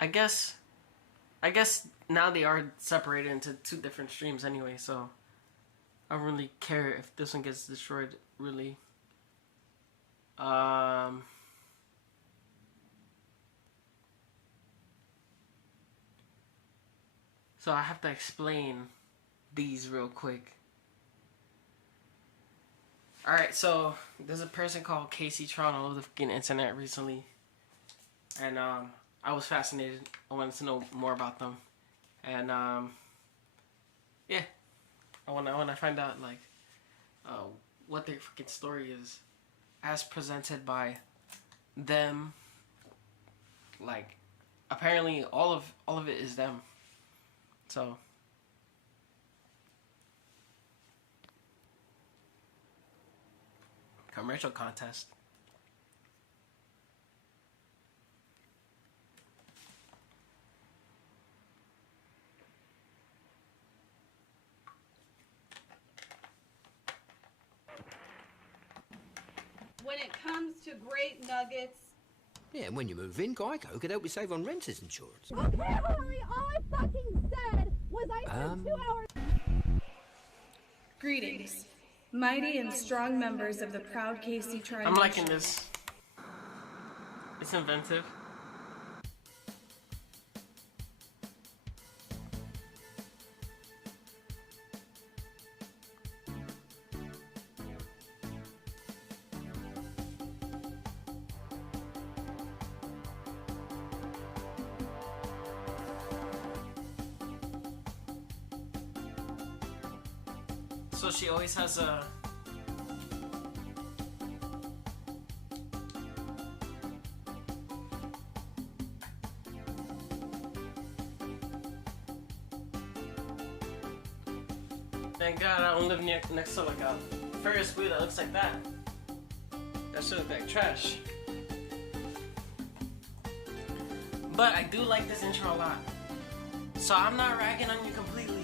I guess now they are separated into two different streams anyway, so I don't really care if this one gets destroyed, really. So I have to explain these real quick. Alright, so there's a person called Kaceytron all over the fucking internet recently. And I was fascinated. I wanted to know more about them. And yeah. I wanna find out like what their fucking story is as presented by them. Like apparently all of it is them. So commercial contest. When it comes to great nuggets. Yeah, and when you move in, Geico could help you save on renter's insurance. Okay, Hillary, all I fucking said was I spent 2 hours. Greetings, mighty and strong members of the proud Kaceytron. I'm liking this. It's inventive. So she always has a thank God I don't live next to like a Ferris wheel that looks like that. That should look like trash. But I do like this intro a lot. So I'm not ragging on you completely.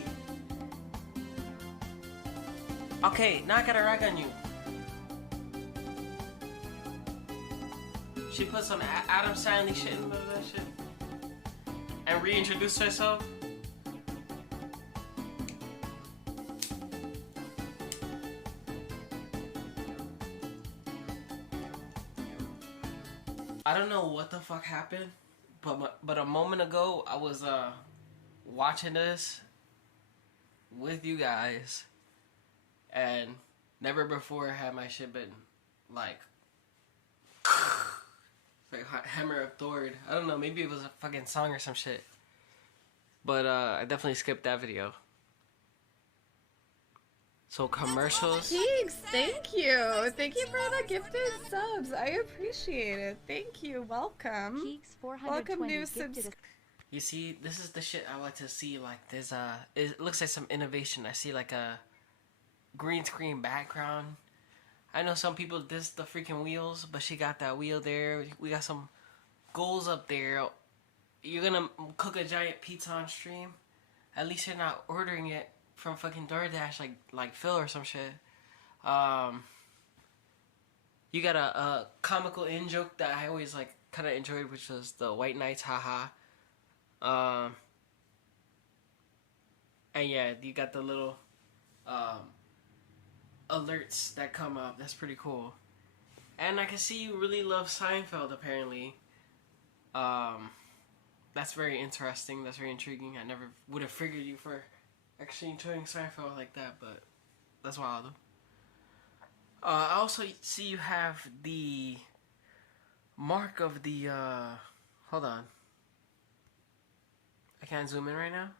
Okay, now I gotta rag on you. She put some Adam Sandler shit in the middle of that shit. And reintroduced herself. I don't know what the fuck happened, but a moment ago I was watching this with you guys. And never before had my shit been like hammer of Thor. I don't know, maybe it was a fucking song or some shit. But I definitely skipped that video. So commercials. Thanks, thank you. Thank you for the gifted subs. I appreciate it. Thank you. Welcome. Welcome new subs. You see, this is the shit I like to see. Like there's it looks like some innovation. I see like a green screen background. I know some people diss the freaking wheels, but she got that wheel there. We got some goals up there. You're gonna cook a giant pizza on stream. At least you're not ordering it from fucking DoorDash like Phil or some shit. You got a comical in joke that I always like kind of enjoyed, which was the White Knights, haha. And yeah, you got the little alerts that come up. That's pretty cool. And I can see you really love Seinfeld, apparently. That's very interesting. That's very intriguing. I never would have figured you for actually enjoying Seinfeld like that, but that's wild. I also see you have the mark of the, hold on. I can't zoom in right now?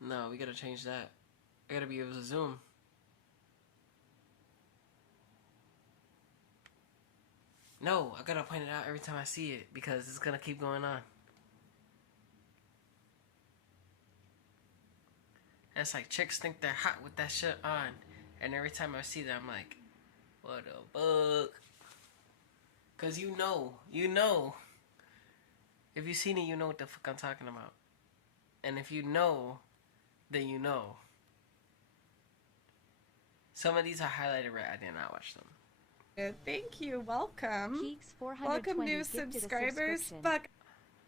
No, we gotta change that. I gotta be able to zoom. No, I gotta point it out every time I see it because it's gonna keep going on. And it's like chicks think they're hot with that shit on, and every time I see that, I'm like, what the fuck? Cause you know. If you've seen it, you know what the fuck I'm talking about. And if you know, then you know. Some of these are highlighted red. I did not watch them. Thank you. Welcome. Keeks 420 Welcome new gifted a subscribers. subscription. Fuck.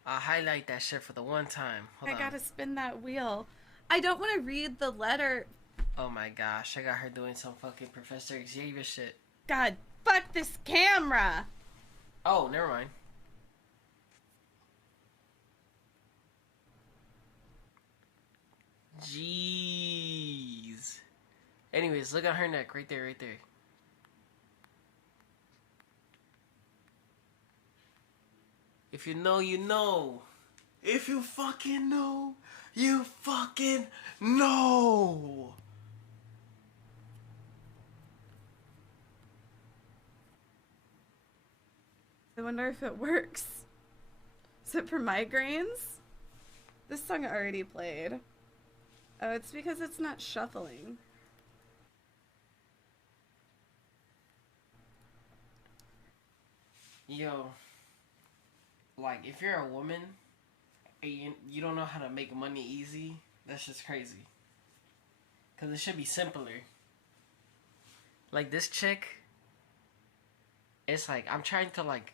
I'll highlight that shit for the one time. Hold I on. gotta spin that wheel. I don't want to read the letter. Oh my gosh, I got her doing some fucking Professor Xavier shit. God, fuck this camera. Oh, never mind. Jeez. Anyways, look at her neck right there, right there. If you know, you know. If you fucking know, you fucking know. I wonder if it works. Is it for migraines? This song already played. Oh, it's because it's not shuffling. Yo, like, if you're a woman and you don't know how to make money easy, that's just crazy. Because it should be simpler. Like, this chick, it's like, I'm trying to, like,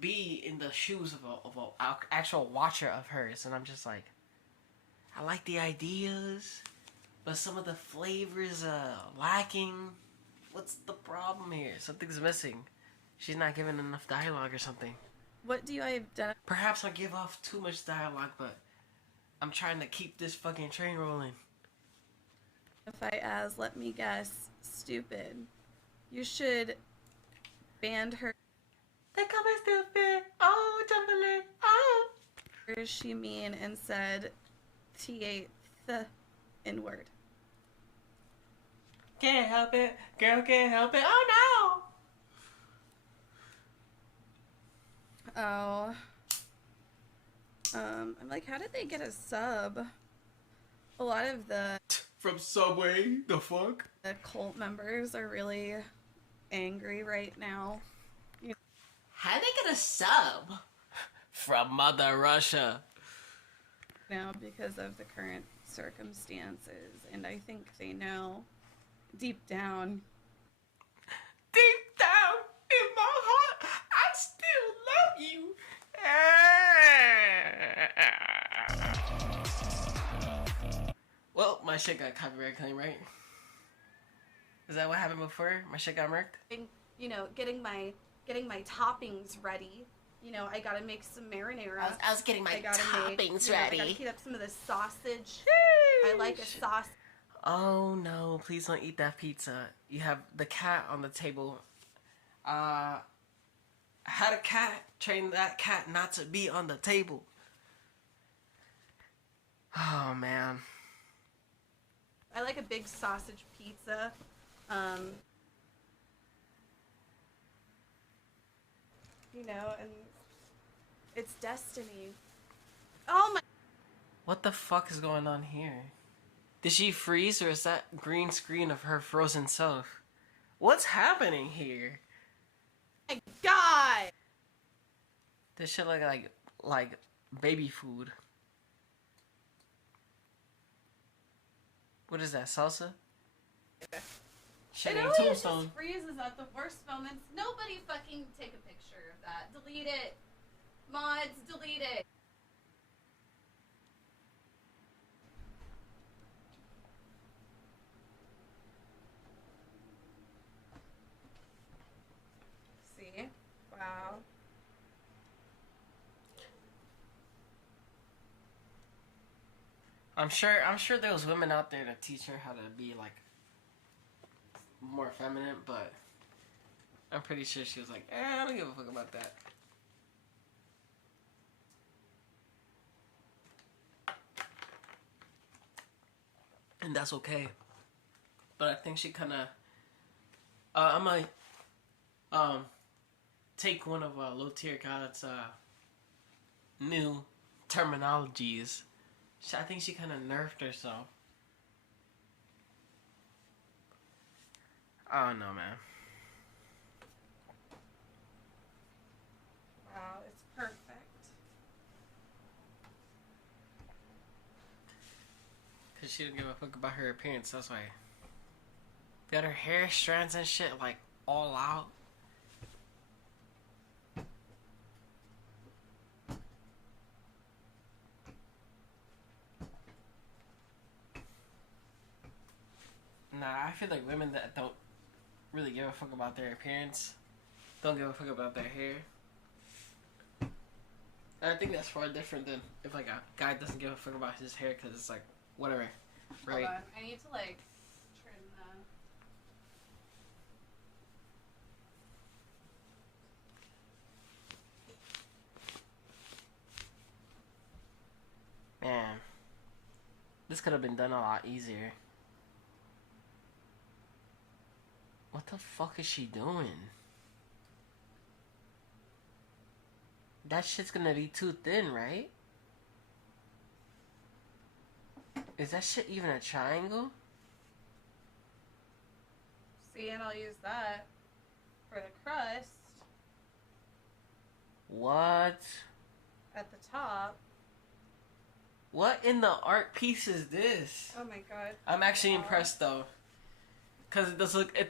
be in the shoes of a actual watcher of hers, and I'm just like, I like the ideas, but some of the flavors lacking. What's the problem here? Something's missing. She's not giving enough dialogue or something. What do I identify Perhaps I give off too much dialogue, but I'm trying to keep this fucking train rolling. as, let me guess, stupid? You should ban her. They call me stupid. Oh, jumbling. Oh. Or is she mean and said th the N-word? Can't help it. Girl can't help it. Oh, Oh. I'm like, how did they get a sub? A lot of the no. From Subway, the fuck? cult members are really angry right now. How'd they get a sub? From Mother Russia. Now because of the current circumstances, and I think they know deep down. Deep down in my heart, I still love you. Well, my shit got copyright claim, right? Is that what happened before? My shit got murked? You know, getting my toppings ready. You know, I gotta make some marinara. I was getting my toppings ready. I gotta heat up some of the sausage. I like a sauce. Oh no, please don't eat that pizza. You have the cat on the table. How the cat train that cat not to be on the table? Oh man. I like a big sausage pizza. You know, and it's destiny. Oh my. What the fuck is going on here? Did she freeze, or is that green screen of her frozen self? What's happening here? My God. This shit look like baby food. What is that, salsa? Shit It ain't always tombstone. just freezes at the worst moments. Nobody fucking take a picture of that. Delete it. Mods, delete it. See? Wow. I'm sure there was women out there to teach her how to be like more feminine, but I'm pretty sure she was like, I don't give a fuck about that. And that's okay. But I think she kinda I might take one of Low Tier God's new terminologies. I think she kind of nerfed herself. I don't know, man. Wow, it's perfect. Because she didn't give a fuck about her appearance, that's why. Got her hair strands and shit, like, all out. Nah, I feel like women that don't really give a fuck about their appearance don't give a fuck about their hair. And I think that's far different than if like a guy doesn't give a fuck about his hair because it's like whatever, right? Hold on. I need to like trim the. Man, this could have been done a lot easier. What the fuck is she doing? That shit's gonna be too thin, right? Is that shit even a triangle? See, and I'll use that for the crust What? at the top. What in the art piece is this? Oh my god. I'm actually impressed though, cause it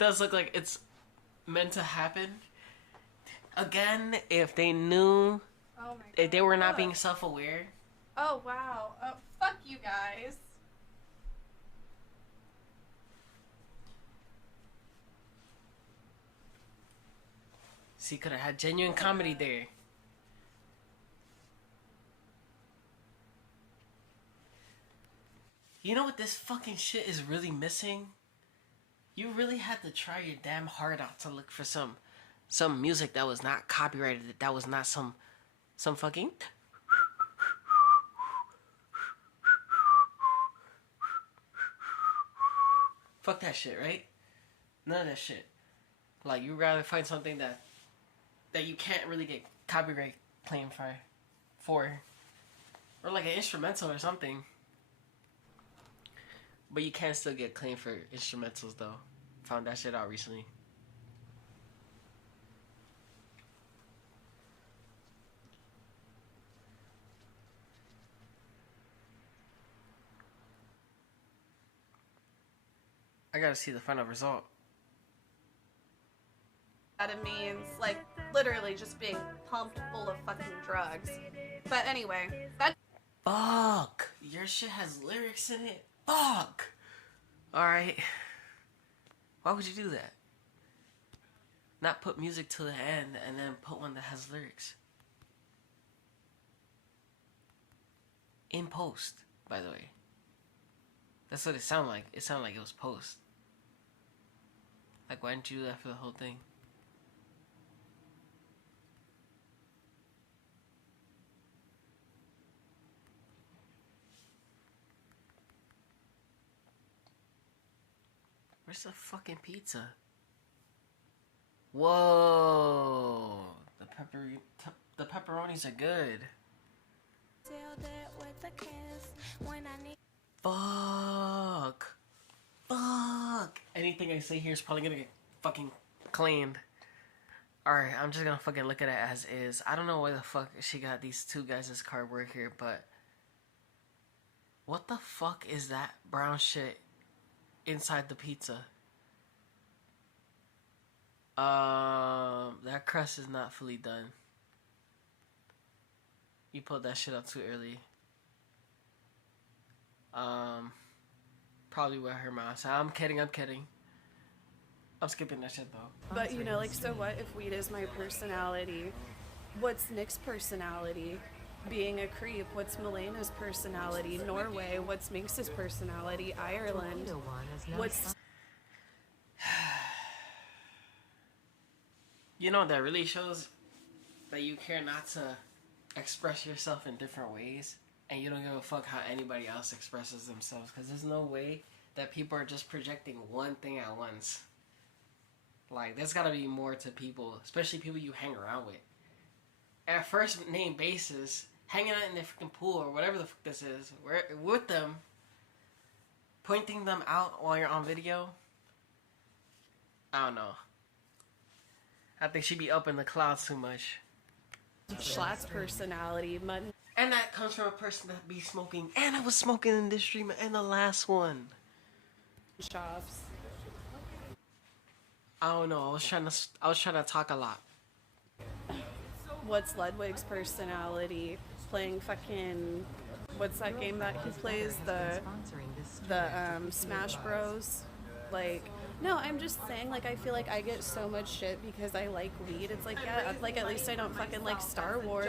does look like it's meant to happen. Again, if they knew, Oh my god. if they were not Look. being self-aware. Oh wow. Oh, fuck you guys. See, could have had genuine comedy there. You know what this fucking shit is really missing? You really had to try your damn heart out to look for some music that was not copyrighted, that was not some fucking fuck that shit, right? None of that shit. Like, you'd rather find something that you can't really get copyright claim for, or like an instrumental or something. But you can still get claimed for instrumentals though. Found that shit out recently. I gotta see the final result. That it means like literally just being pumped full of fucking drugs. But anyway, that. Fuck! Your shit has lyrics in it? Fuck! Alright. Why would you do that? Not put music to the end and then put one that has lyrics. In post, by the way. That's what it sounded like. It sounded like it was post. Like, why didn't you do that for the whole thing? Where's the fucking pizza? Whoa! The pepperonis are good. Fuck! Fuck! Anything I say here is probably gonna get fucking claimed. Alright, I'm just gonna fucking look at it as is. I don't know why the fuck she got these two guys' cardboard here, but what the fuck is that brown shit inside the pizza? That crust is not fully done. You pulled that shit out too early. Probably what her mom said. I'm kidding. I'm skipping that shit though. But you know, like, so what if weed is my personality? What's Nick's personality? Being a creep. What's Melena's personality? Norway. What's Minx's personality? Ireland. What's... You know, that really shows that you care not to express yourself in different ways, and you don't give a fuck how anybody else expresses themselves, because there's no way that people are just projecting one thing at once. Like, there's gotta be more to people, especially people you hang around with. At first name basis, hanging out in the freaking pool or whatever the fuck this is, we're with them, pointing them out while you're on video. I don't know. I think she'd be up in the clouds too much. Schlatt's personality? And that comes from a person that be smoking. And I was smoking in this stream and the last one. Shops. I don't know. I was trying to talk a lot. What's Ludwig's personality? Playing fucking, what's that game that he plays? The Smash Bros. Like, no, I'm just saying, like, I feel like I get so much shit because I like weed. It's like, yeah, like, at least I don't fucking like Star Wars.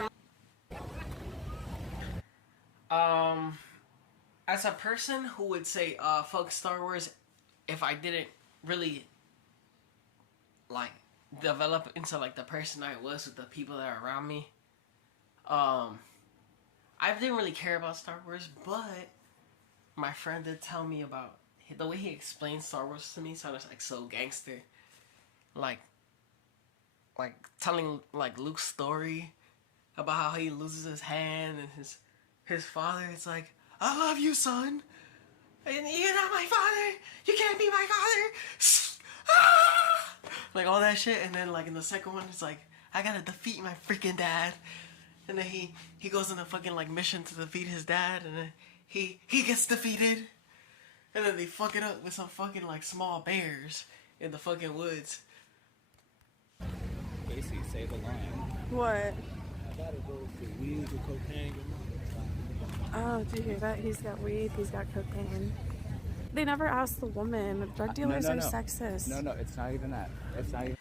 As a person who would say, fuck Star Wars, if I didn't really, like, develop into, like, the person I was with the people that are around me, I didn't really care about Star Wars, but my friend did tell me about the way he explained Star Wars to me sounded like so gangster. Like telling, like, Luke's story about how he loses his hand and his father. It's like, I love you, son. And you're not my father. You can't be my father. Like all that shit. And then like in the second one, it's like, I gotta defeat my freaking dad. And then he goes on a fucking like mission to defeat his dad. And then he gets defeated. And then they fuck it up with some fucking like small bears in the fucking woods. Casey, say the line. What? I gotta go for weed or cocaine. Oh, did you hear that? He's got weed, he's got cocaine. They never asked the woman. Drug dealers are sexist. No, it's not even that. It's not even...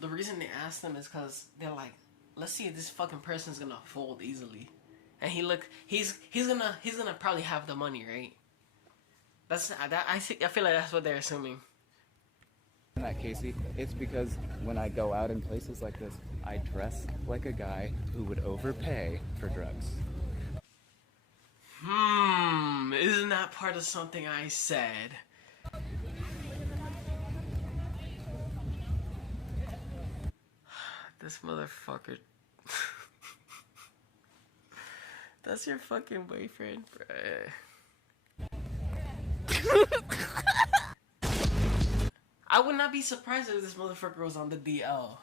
The reason they asked them is because they're like, let's see if this fucking person's gonna fold easily. And he's gonna probably have the money, right? I feel like that's what they're assuming. In that, Casey, it's because when I go out in places like this, I dress like a guy who would overpay for drugs. Isn't that part of something I said? This motherfucker. That's your fucking boyfriend, bruh. I would not be surprised if this motherfucker was on the DL.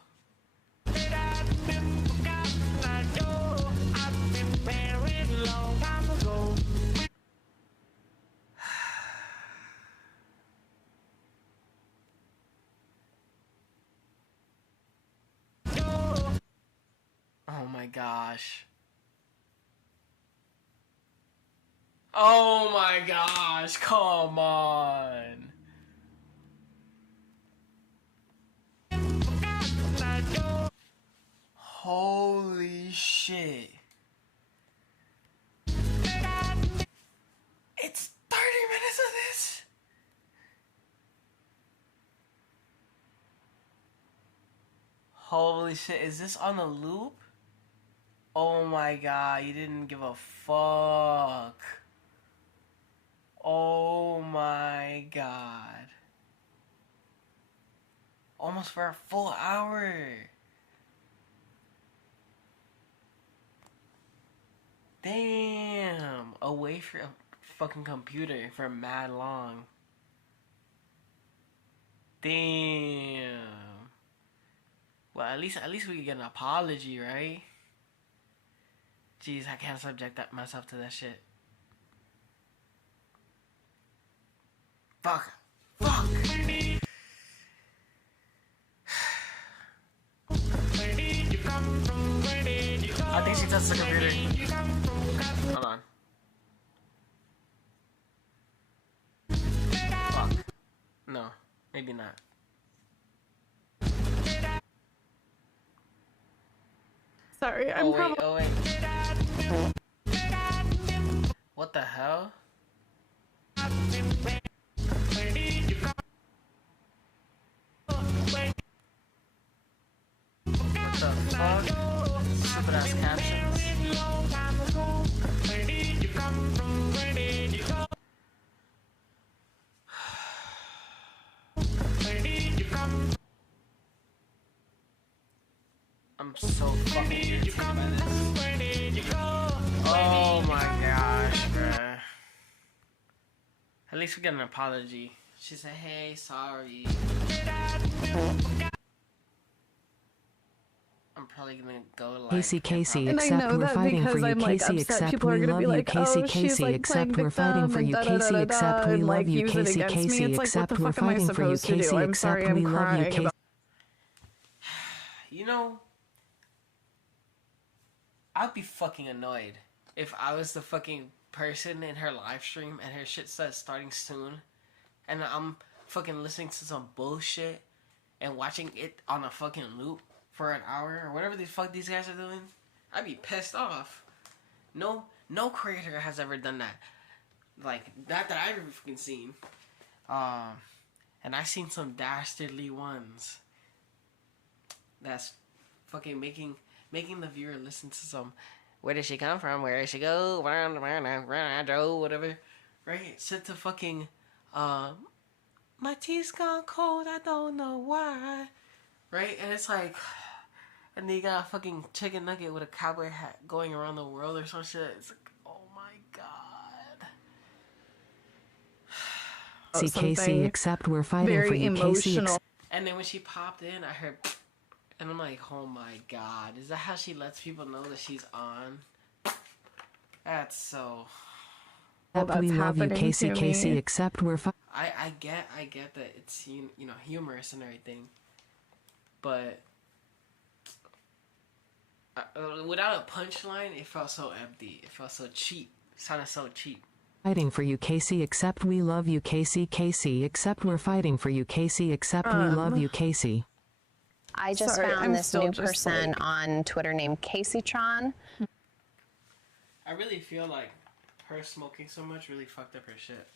Oh my gosh. Oh my gosh, come on. Holy shit. It's 30 minutes of this? Holy shit, is this on a loop? Oh my god, you didn't give a fuck. Oh my god. Almost for a full hour. Damn. Away from a fucking computer for mad long. Damn. Well, at least we could get an apology, right? Jeez, I can't subject myself to that shit. Fuck. I think she touched the computer. Hold on. Fuck. No, maybe not. Sorry, Oh wait. What the hell? What the fuck? Stupid ass captions. I'm so fucking irritated by this. Oh my gosh, bruh. At least we get an apology. She said, hey, sorry. I'm probably gonna go like Casey, Casey, And I except know we're that fighting for because you. I'm like Casey, upset. except People are we gonna love be you. like, Casey, oh, she's Casey, like except playing we're fighting victim for and you. da da da Casey, da except da we and love like you. use it Casey, against me. Casey, It's like, what except the we're fuck am I fighting for you. supposed to do? Casey, I'm sorry, except I'm we love you. crying Casey. about. You know, I'd be fucking annoyed if I was the fucking person in her live stream and her shit says starting soon, and I'm fucking listening to some bullshit and watching it on a fucking loop for an hour or whatever the fuck these guys are doing. I'd be pissed off. No creator has ever done that. Like, that I've ever fucking seen. And I've seen some dastardly ones. That's fucking making the viewer listen to some, where did she come from? Where did she go? Whatever. Right? Set to fucking, my teeth's gone cold, I don't know why. Right? And it's like, and they got a fucking chicken nugget with a cowboy hat going around the world or some shit. It's like, oh my god. See, Casey, except we're fighting for Very you. Casey, emotional. And then when she popped in, I heard, and I'm like, oh my god, is that how she lets people know that she's on? That's so. except we love you. Casey, Casey, except we're I get that it's, you know, humorous and everything, but without a punchline, it felt so empty. It felt so cheap. It sounded so cheap. fighting for you. Casey, except we love you. Casey, Casey, except we're fighting for you. Casey, except we love you. Casey. I just Sorry, found I'm this still new just, person like- on Twitter named Kaceytron. I really feel like her smoking so much really fucked up her shit.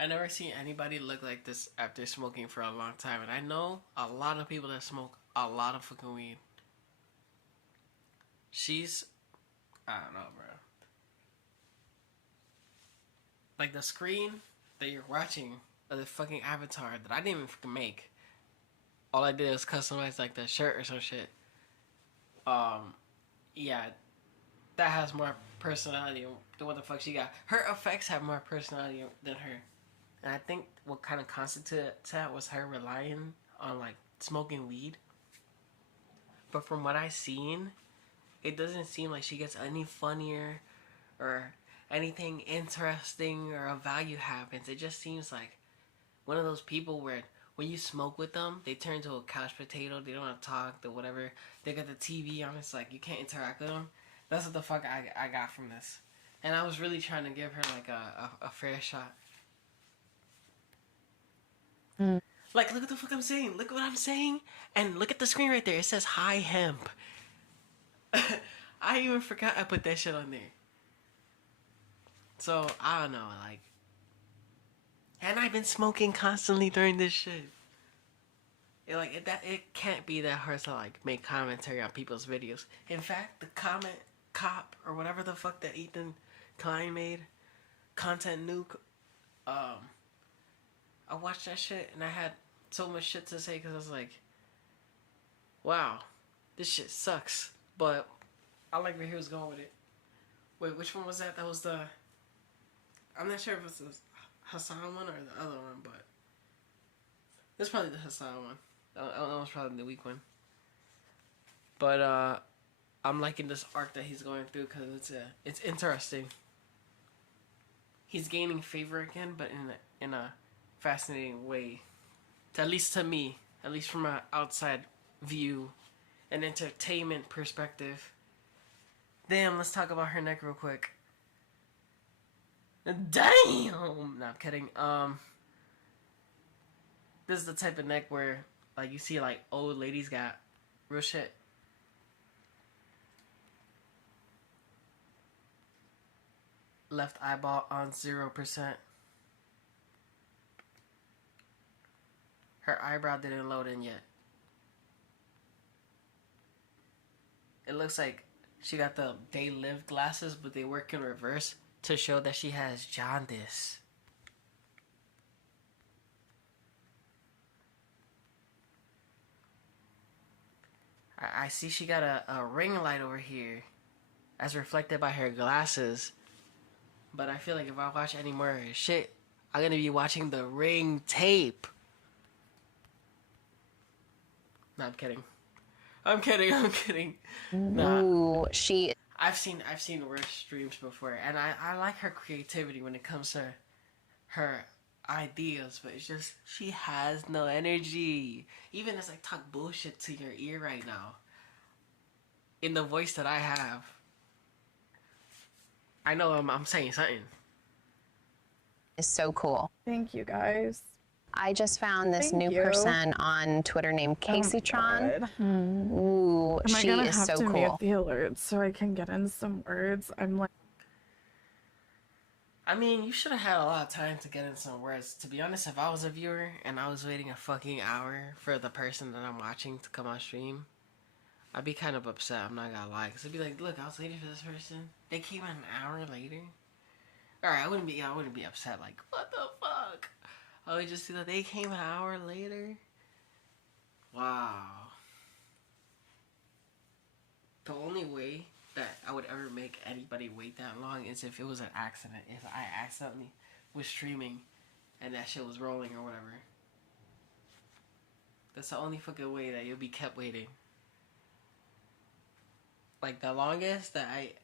I never seen anybody look like this after smoking for a long time, and I know a lot of people that smoke a lot of fucking weed. She's, I don't know, bro. Like, the screen that you're watching of the fucking avatar that I didn't even fucking make. All I did was customize like the shirt or some shit. Yeah, that has more personality than what the fuck she got. Her effects have more personality than her. And I think what kind of constituted that was her relying on like smoking weed. But from what I've seen, it doesn't seem like she gets any funnier or anything interesting or of value happens. It just seems like one of those people where when you smoke with them, they turn into a couch potato. They don't want to talk, or whatever. They got the TV on. It's like you can't interact with them. That's what the fuck I got from this. And I was really trying to give her like a fair shot. Like, look at the fuck I'm saying. Look at what I'm saying. And look at the screen right there. It says hi hemp. I even forgot I put that shit on there. So, I don't know, like. And I've been smoking constantly during this shit. It can't be that hard to like make commentary on people's videos. In fact, the comment cop or whatever the fuck that Ethan Klein made, content nuke. I watched that shit and I had so much shit to say because I was like, wow, this shit sucks. But I like where he was going with it. Wait, which one was that? That was the. I'm not sure if it's the Hassan one or the other one, but it's probably the Hassan one. That was probably the weak one. But I'm liking this arc that he's going through because it's interesting. He's gaining favor again, but in a fascinating way. At least to me, at least from an outside view, an entertainment perspective. Damn, let's talk about her neck real quick. Damn! No, I'm kidding. This is the type of neck where, like, you see, like, old ladies got real shit. Left eyeball on 0%. Her eyebrow didn't load in yet. It looks like she got the They Live glasses, but they work in reverse to show that she has jaundice. I see she got a ring light over here as reflected by her glasses. But I feel like if I watch any more of her shit, I'm gonna be watching the ring tape. No, I'm kidding. I'm kidding. I'm kidding. Nah. Ooh, I've seen worse streams before, and I like her creativity when it comes to her ideas, but it's just she has no energy. Even as I talk bullshit to your ear right now, in the voice that I have, I know I'm saying something. is so cool. Thank you, guys. I just found this Thank new you. person on Twitter named Kaceytron. God. Ooh, Am I she gonna is have so to cool. mute the alerts so I can get in some words? I'm like, I mean, you should have had a lot of time to get in some words. To be honest, if I was a viewer and I was waiting a fucking hour for the person that I'm watching to come on stream, I'd be kind of upset. I'm not gonna lie, cause I'd be like, look, I was waiting for this person. They came an hour later. All right, I wouldn't be upset. Like, what the fuck? I would just see that they came an hour later. Wow. The only way that I would ever make anybody wait that long is if it was an accident. If I accidentally was streaming and that shit was rolling or whatever. That's the only fucking way that you'll be kept waiting. Like, the longest that I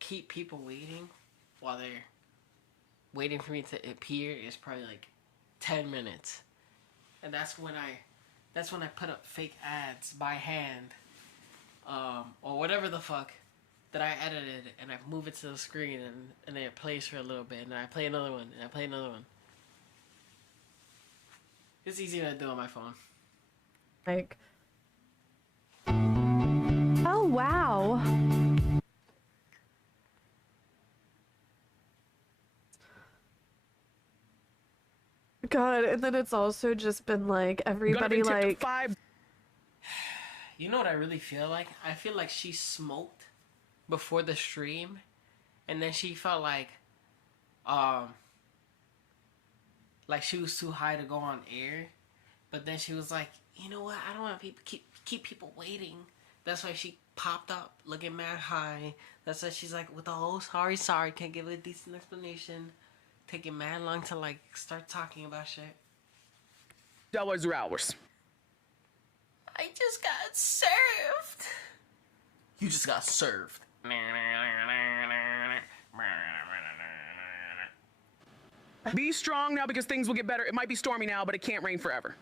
keep people waiting while they're waiting for me to appear is probably like 10 minutes. And that's when I put up fake ads by hand. Or whatever the fuck that I edited, and I move it to the screen, and then it plays for a little bit, and then I play another one, and I play another one. It's easier to do on my phone. like, oh wow. God, and then it's also just been like everybody like You know what I really feel like? I feel like she smoked before the stream, and then she felt like she was too high to go on air, but then she was like, you know what? I don't want people keep people waiting. That's why she popped up looking mad high. That's why she's like, with the whole sorry, can't give a decent explanation. Taking mad long to like start talking about shit. Dollars or hours? I just got served. You just got served. Be strong now because things will get better. It might be stormy now, but it can't rain forever.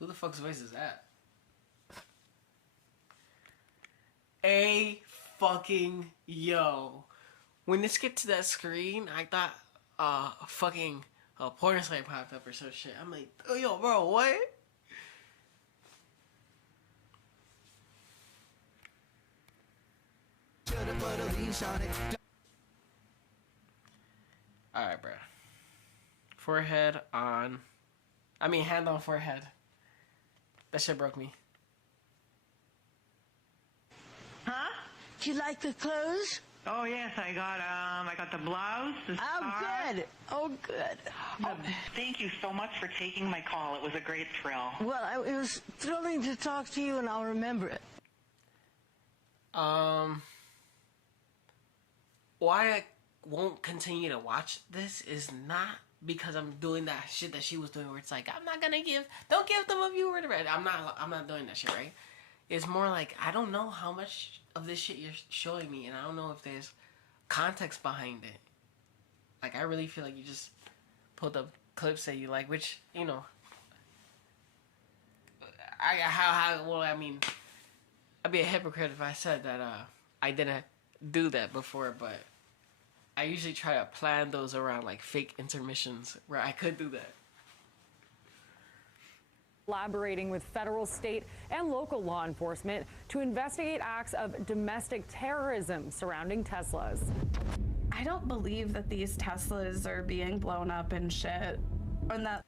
Who the fuck's voice is that? A fucking yo. When this get to that screen, I thought a fucking porn site popped up or some shit. I'm like, oh yo, bro, what? Alright, bro. Forehead on. I mean, hand on forehead. That shit broke me. Huh? Do you like the clothes? Oh yes, I got the blouse. The scarf. Good. Oh, good. Oh, thank you so much for taking my call. It was a great thrill. Well, it was thrilling to talk to you, and I'll remember it. Why I won't continue to watch this is not because I'm doing that shit that she was doing, where it's like, I'm not gonna don't give them a viewer to read. I'm not doing that shit, right? It's more like, I don't know how much of this shit you're showing me, and I don't know if there's context behind it. Like, I really feel like you just pulled up clips that you like, which, you know, I mean, I'd be a hypocrite if I said that I didn't do that before, but I usually try to plan those around like fake intermissions where I could do that. Collaborating with federal, state, and local law enforcement to investigate acts of domestic terrorism surrounding Teslas. I don't believe that these Teslas are being blown up and shit. And that.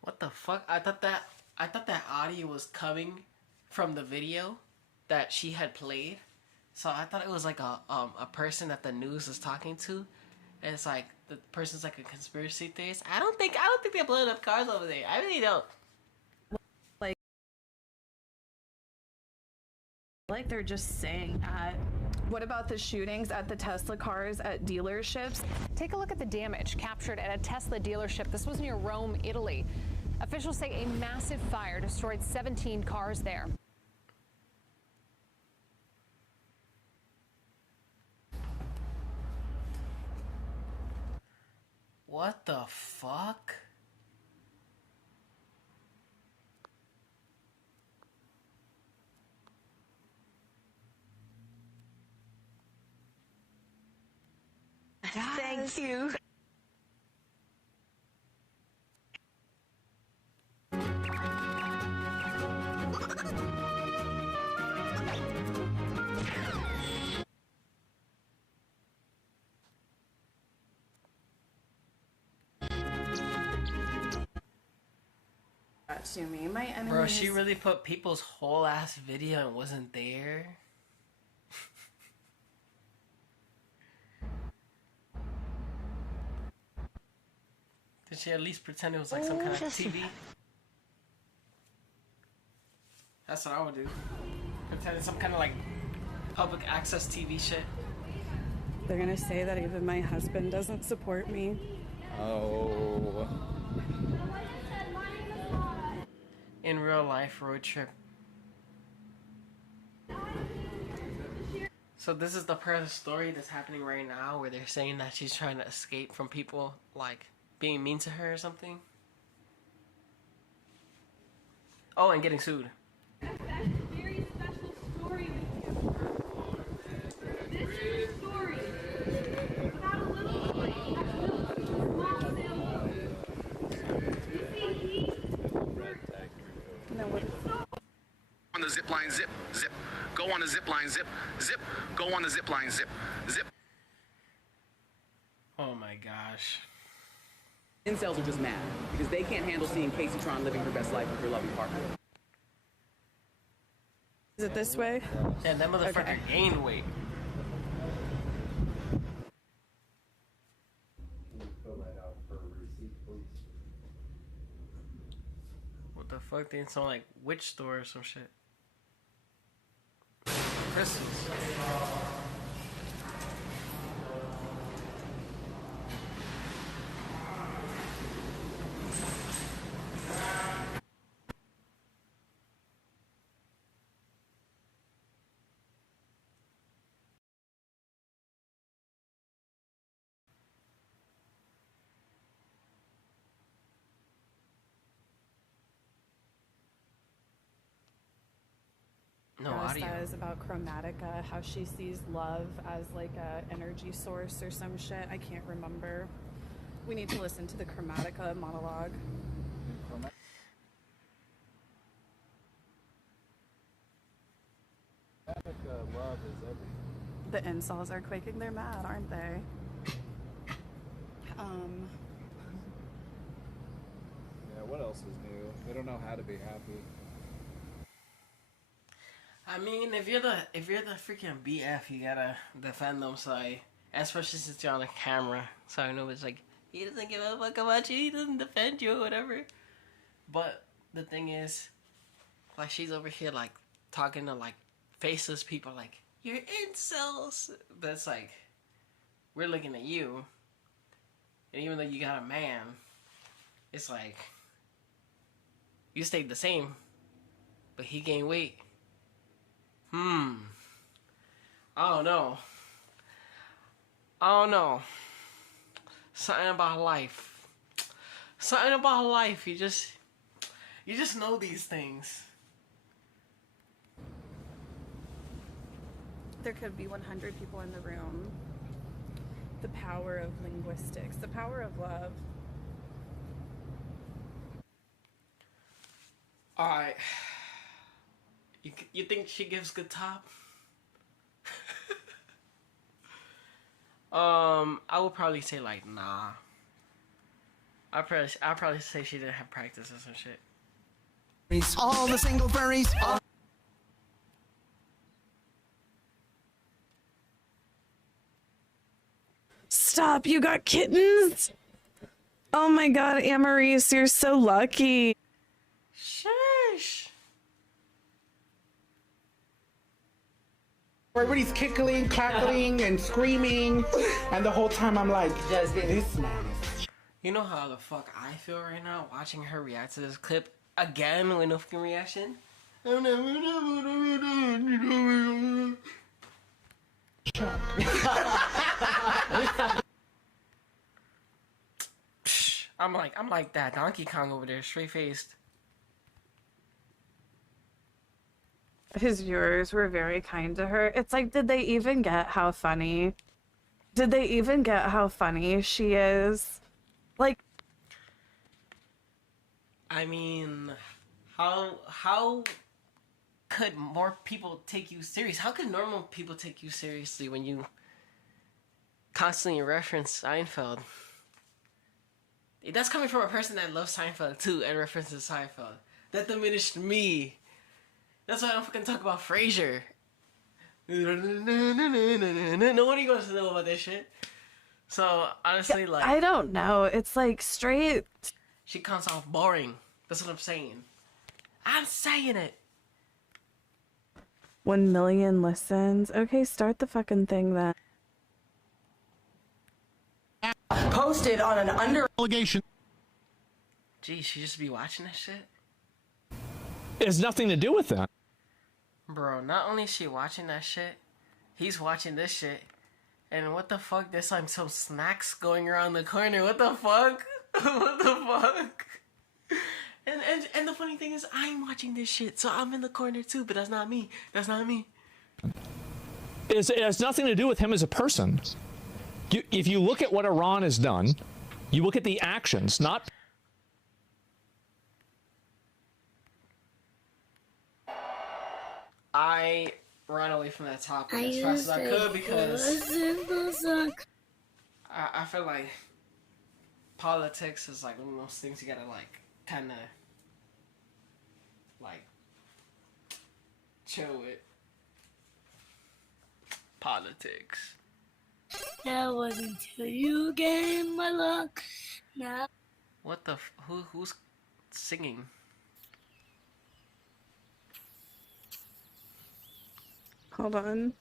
What the fuck? I thought that audio was coming from the video that she had played. So I thought it was like a person that the news is talking to, and it's like the person's like a conspiracy theorist. I don't think they're blowing up cars over there. I really don't. Like they're just saying that. What about the shootings at the Tesla cars at dealerships? Take a look at the damage captured at a Tesla dealership. This was near Rome, Italy. Officials say a massive fire destroyed 17 cars there. What the fuck? Thank you. To me, my enemies. Bro, she really put people's whole ass video and wasn't there. Did she at least pretend it was like some kind of TV? That's what I would do. Pretend it's some kind of like public access TV shit. They're gonna say that even my husband doesn't support me. Oh. In real life road trip. So this is the part of the story that's happening right now where they're saying that she's trying to escape from people like being mean to her or something. Oh, and getting sued. Very special story with you. This is a story about a little boy at a small sailboat. You see, he worked. On the zip line, zip, zip. Go on the zip line, zip, zip. Go on the zip line, zip, zip. Oh my gosh. Incels are just mad because they can't handle seeing Kaceytron living her best life with her loving partner. Is it this way? Yeah, that motherfucker gained weight. What the fuck? They sound like witch store or some shit. Christmas. No audio. Says about Chromatica, how she sees love as like a energy source or some shit. I can't remember. We need to listen to the Chromatica monologue. Love is everything. The incels are quaking. They're mad, aren't they? Yeah, what else is new? They don't know how to be happy. I mean, if you're the freaking BF, you gotta defend them. So especially since you're on the camera, so I know it's like he doesn't give a fuck about you. He doesn't defend you or whatever. But the thing is, like she's over here like talking to like faceless people, like you're incels. That's like we're looking at you, and even though you got a man, it's like you stayed the same, but he gained weight. I don't know. Something about life. Something about life. You just know these things. There could be 100 people in the room. The power of linguistics, the power of love. Alright. You think she gives good top? I would probably say like nah. I'd probably say she didn't have practice or some shit. All the single furries. Stop, you got kittens? Oh my god, Amaris, you're so lucky. Shush. Everybody's kickling, cackling, and screaming, and the whole time I'm like, does this man? You know how the fuck I feel right now watching her react to this clip again with no fucking reaction? I'm like that Donkey Kong over there, straight faced. His viewers were very kind to her. It's like, did they even get how funny? Did they even get how funny she is? Like, I mean, how could more people take you serious? How could normal people take you seriously when you constantly reference Seinfeld? That's coming from a person that loves Seinfeld too and references Seinfeld. That diminished me. That's why I don't fucking talk about Frasier. Nobody wants to know about this shit. So honestly, like, I don't know. It's like straight. She comes off boring. That's what I'm saying. I'm saying it. 1 million listens. Okay, start the fucking thing then. Posted on an under allegation. Gee, she just be watching that shit? It has nothing to do with that. Bro, not only is she watching that shit, he's watching this shit. And what the fuck? There's like some snacks going around the corner. What the fuck? What the fuck? And the funny thing is, I'm watching this shit, so I'm in the corner too. But that's not me. That's not me. It has nothing to do with him as a person. If you look at what Iran has done, you look at the actions, not. I ran away from that topic as fast as I could because I feel like politics is like one of those things you gotta like kind of like chill with. Politics. That was until you gave my luck. Now. What the who's singing? Hold on.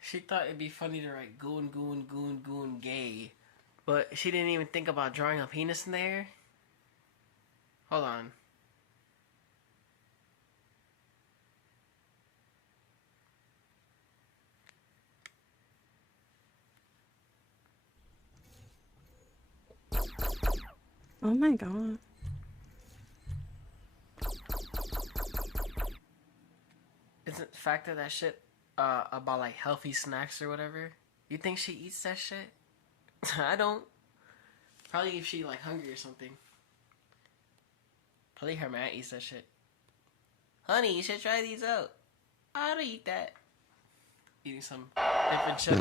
She thought it'd be funny to write goon, goon, goon, goon, gay. But she didn't even think about drawing a penis in there. Hold on. Oh my god. Isn't the fact that shit about like healthy snacks or whatever? You think she eats that shit? I don't. Probably if she like hungry or something. Probably her man eats that shit. Honey, you should try these out. I don't eat that. Eating some different chips.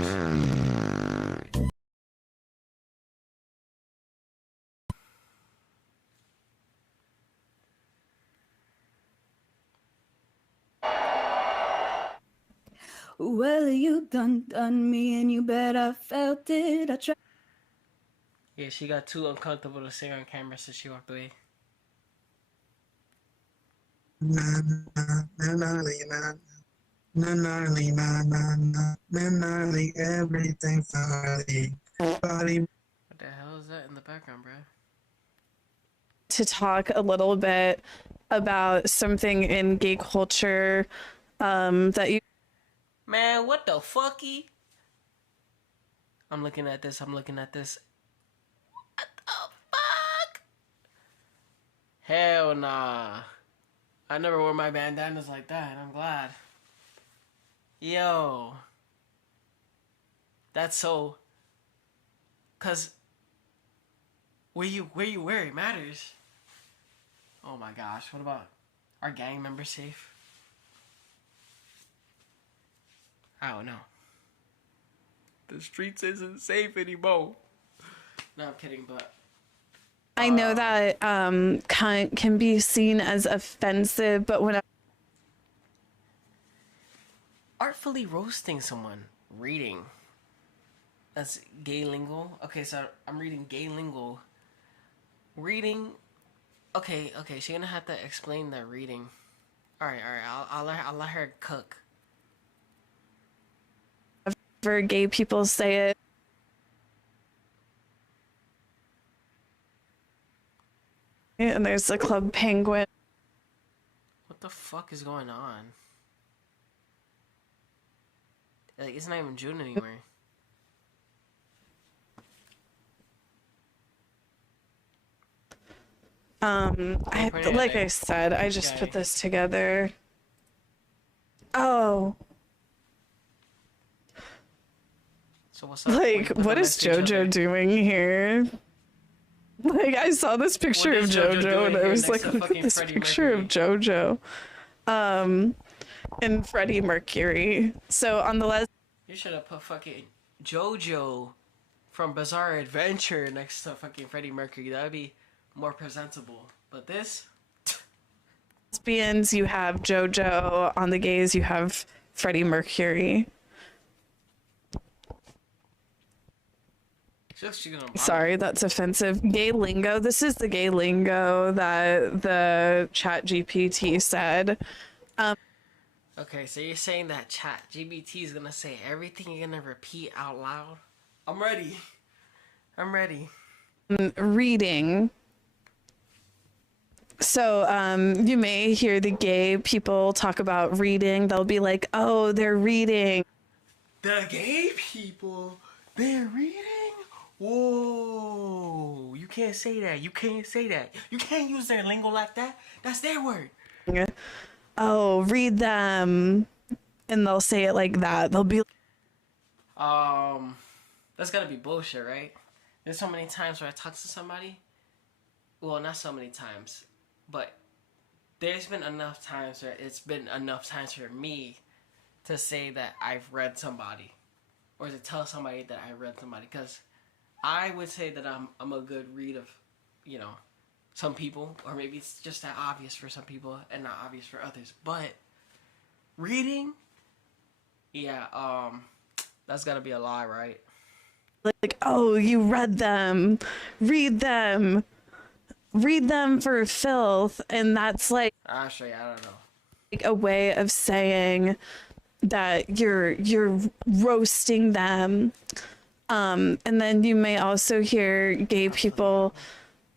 Well, you done me and you bet I felt it. I tried. Yeah, she got too uncomfortable to sing on camera, so she walked away. Everything's sorry. What the hell is that in the background, bro? To talk a little bit about something in gay culture that you. Man, what the fucky? I'm looking at this. What the fuck? Hell nah. I never wore my bandanas like that, and I'm glad. Yo. That's so... Cause... Where you wear it matters. Oh my gosh, what about... Our gang members safe? I don't know. The streets isn't safe anymore. No, I'm kidding, but... I know that can be seen as offensive, but when artfully roasting someone, reading. That's gay lingo. Okay, so I'm reading gay lingo. Reading. Okay. She's gonna have to explain that reading. All right. I'll let her cook. For gay people say it. And there's the Club Penguin. What the fuck is going on? Like, it's not even June anymore. I said, I just put this together. Oh. So what's up? Like, what is JoJo doing here? Like, I saw this picture of JoJo and I was like, look at this picture of JoJo. And Freddie Mercury. So on the last... You should have put fucking JoJo from Bizarre Adventure next to fucking Freddie Mercury. That would be more presentable. But this... Lesbians, you have JoJo. On the gays, you have Freddie Mercury. Sorry, that's offensive. Gay lingo. This is the gay lingo that the Chat GPT said. Okay, so you're saying that Chat GPT is gonna say everything you're gonna repeat out loud? I'm ready. I'm ready. Reading. So, you may hear the gay people talk about reading. They'll be like, oh, they're reading. The gay people, they're reading? Whoa, you can't say that. You can't say that. You can't use their lingo like that. That's their word. Oh, read them. And they'll say it like that. They'll be that's gotta be bullshit, right? There's so many times where I talk to somebody. Well, not so many times, but there's been enough times where it's been enough times for me to say that I've read somebody, or to tell somebody that I read somebody, because I would say that I'm a good read of, you know, some people, or maybe it's just that obvious for some people and not obvious for others. But reading, yeah, that's gotta be a lie, right? like, oh, you read them. Read them. Read them for filth. And that's like... Actually, I don't know. Like a way of saying that you're roasting them. And then you may also hear gay people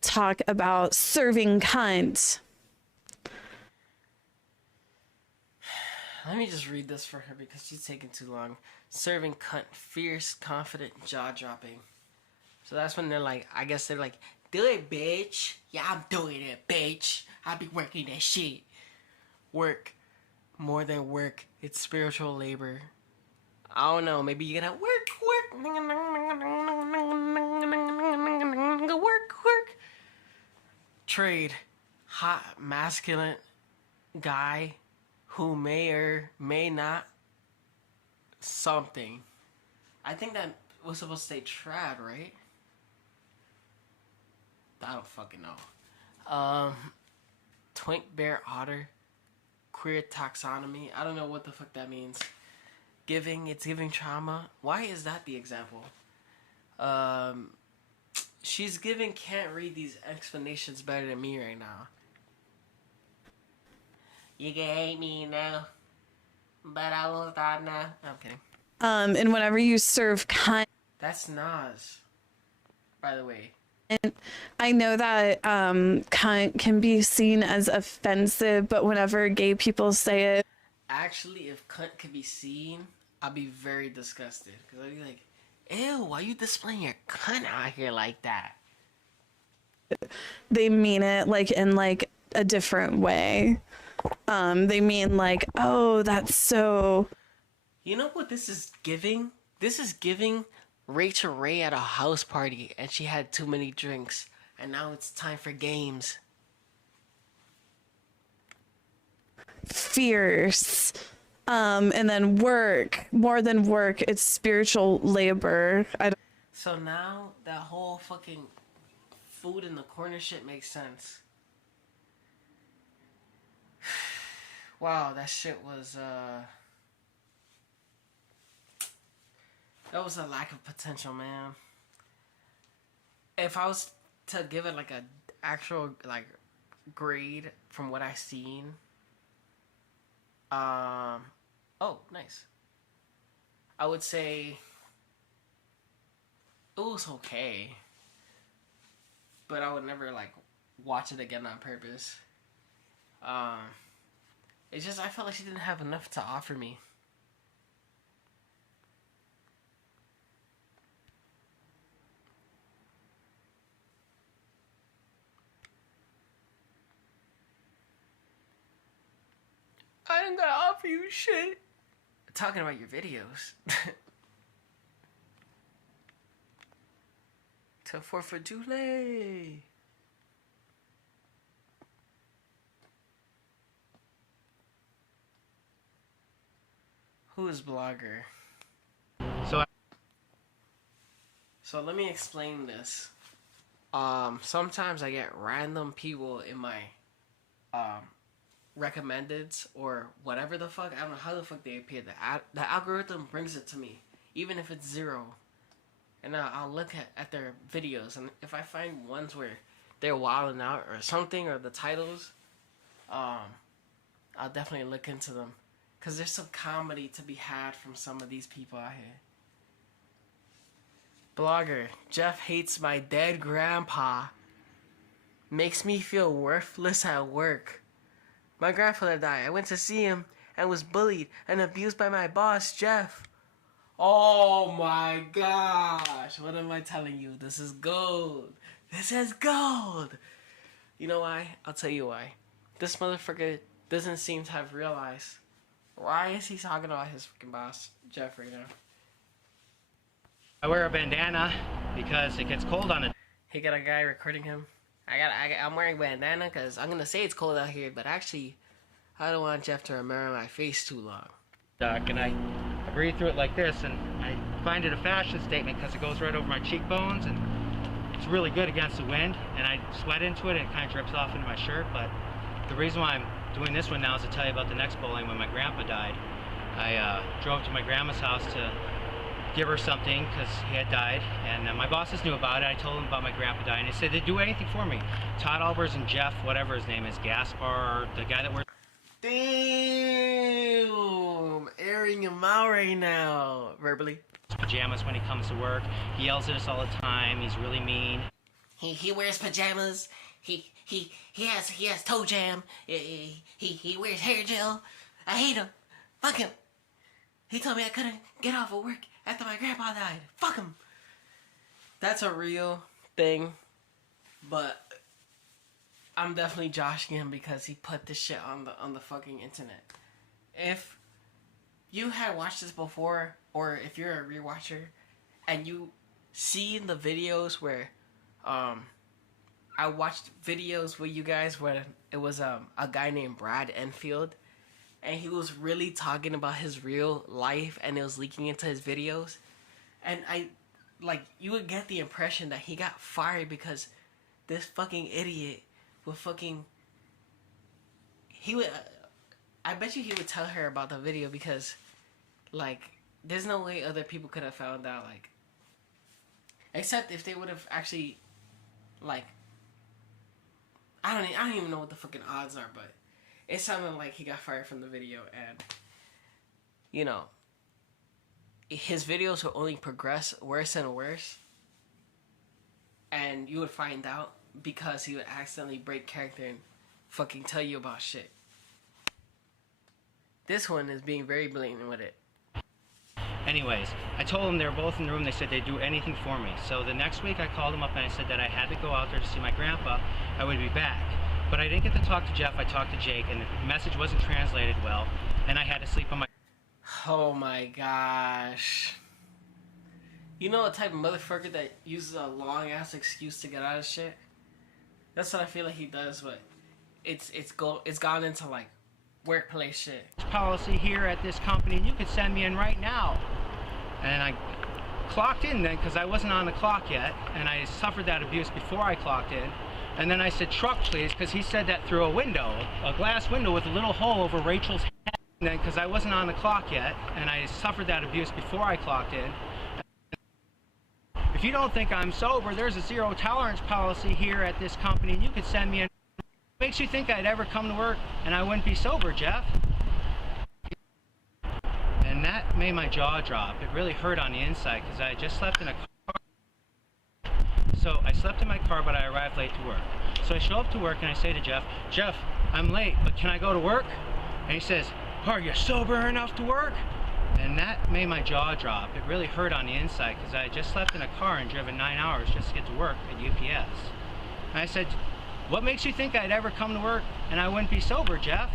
talk about serving cunt. Let me just read this for her because she's taking too long. Serving cunt, fierce, confident, jaw-dropping. So that's when they're like, I guess they're like, do it, bitch. Yeah, I'm doing it, bitch. I be working that shit. Work. More than work. It's spiritual labor. I don't know. Maybe you gotta work. Work. Trade. Hot, masculine guy who may or may not something. I think that was supposed to say trad, right? I don't fucking know. Twink bear otter. Queer taxonomy. I don't know what the fuck that means. It's giving trauma. Why is that the example? She's giving can't read these explanations better than me right now. You can hate me now, but I won't stop now. I'm kidding. And whenever you serve cunt... That's Nas, by the way. And I know that cunt can be seen as offensive, but whenever gay people say it... Actually, if cunt could be seen, I'd be very disgusted. Because I'd be like, ew, why you displaying your cunt out here like that? They mean it like in like a different way. They mean like, oh, that's so... You know what this is giving? This is giving Rachel Ray at a house party and she had too many drinks and now it's time for games. Fierce. And then work. More than work, it's spiritual labor. So now that whole fucking food in the corner shit makes sense. Wow, that shit was that was a lack of potential, man. If I was to give it like a actual like grade from what I seen, oh, nice. I would say it was okay, but I would never like watch it again on purpose. It's just I felt like she didn't have enough to offer me. I ain't gonna offer you shit. Talking about your videos. Till 4th of July. Who is blogger? So let me explain this. Sometimes I get random people in my recommendeds or whatever the fuck. I don't know how the fuck they appear. The algorithm brings it to me, even if it's 0. And I'll look at their videos, and if I find ones where they're wilding out or something, or the titles, I'll definitely look into them. Because there's some comedy to be had from some of these people out here. Blogger, Jeff hates my dead grandpa. Makes me feel worthless at work. My grandfather died. I went to see him and was bullied and abused by my boss, Jeff. Oh my gosh. What am I telling you? This is gold. This is gold. You know why? I'll tell you why. This motherfucker doesn't seem to have realized. Why is he talking about his freaking boss, Jeff, right now? I wear a bandana because it gets cold on it. He got a guy recording him. I'm wearing a bandana because I'm going to say it's cold out here, but actually, I don't want Jeff to remember my face too long. And I breathe through it like this, and I find it a fashion statement because it goes right over my cheekbones, and it's really good against the wind, and I sweat into it, and it kind of drips off into my shirt. But the reason why I'm doing this one now is to tell you about the next bowling when my grandpa died. I drove to my grandma's house to give her something because he had died, and my bosses knew about it. I told them about my grandpa dying. They said they'd do anything for me. Todd Albers and Jeff, whatever his name is, Gaspar, the guy that wears... Damn! Airing him out right now, verbally. Pajamas when he comes to work. He yells at us all the time. He's really mean. He wears pajamas. He has toe jam. He wears hair gel. I hate him. Fuck him. He told me I couldn't get off of work after my grandpa died. Fuck him. That's a real thing, but I'm definitely joshing him because he put this shit on the fucking internet. If you had watched this before, or if you're a rewatcher and you see the videos where I watched videos with you guys where it was a guy named Brad Enfield, and he was really talking about his real life, and it was leaking into his videos, and you would get the impression that he got fired because this fucking idiot would I bet you he would tell her about the video because, there's no way other people could have found out, except if they would have actually, I don't even know what the fucking odds are, but it sounded like he got fired from the video, and, his videos will only progress worse and worse, and you would find out because he would accidentally break character and fucking tell you about shit. This one is being very blatant with it. Anyways, I told them they were both in the room. They said they'd do anything for me. So the next week I called them up and I said that I had to go out there to see my grandpa. I would be back. But I didn't get to talk to Jeff. I talked to Jake, and the message wasn't translated well, and I had to sleep on my... Oh my gosh. You know the type of motherfucker that uses a long-ass excuse to get out of shit? That's what I feel like he does, but it's gone into, workplace shit. Policy here at this company, and you could send me in right now. And I clocked in then because I wasn't on the clock yet, and I suffered that abuse before I clocked in. And then I said, truck please, because he said that through a window, a glass window with a little hole over Rachel's head. And then because I wasn't on the clock yet, and I suffered that abuse before I clocked in. If you don't think I'm sober, there's a zero tolerance policy here at this company, and you could send me in. Makes you think I'd ever come to work and I wouldn't be sober, Jeff? And that made my jaw drop. It really hurt on the inside because I had just slept in a car. So I slept in my car, but I arrived late to work. So I show up to work and I say to Jeff, Jeff, I'm late, but can I go to work? And he says, are you sober enough to work? And that made my jaw drop. It really hurt on the inside because I had just slept in a car and driven 9 hours just to get to work at UPS. And I said, what makes you think I'd ever come to work and I wouldn't be sober, Jeff?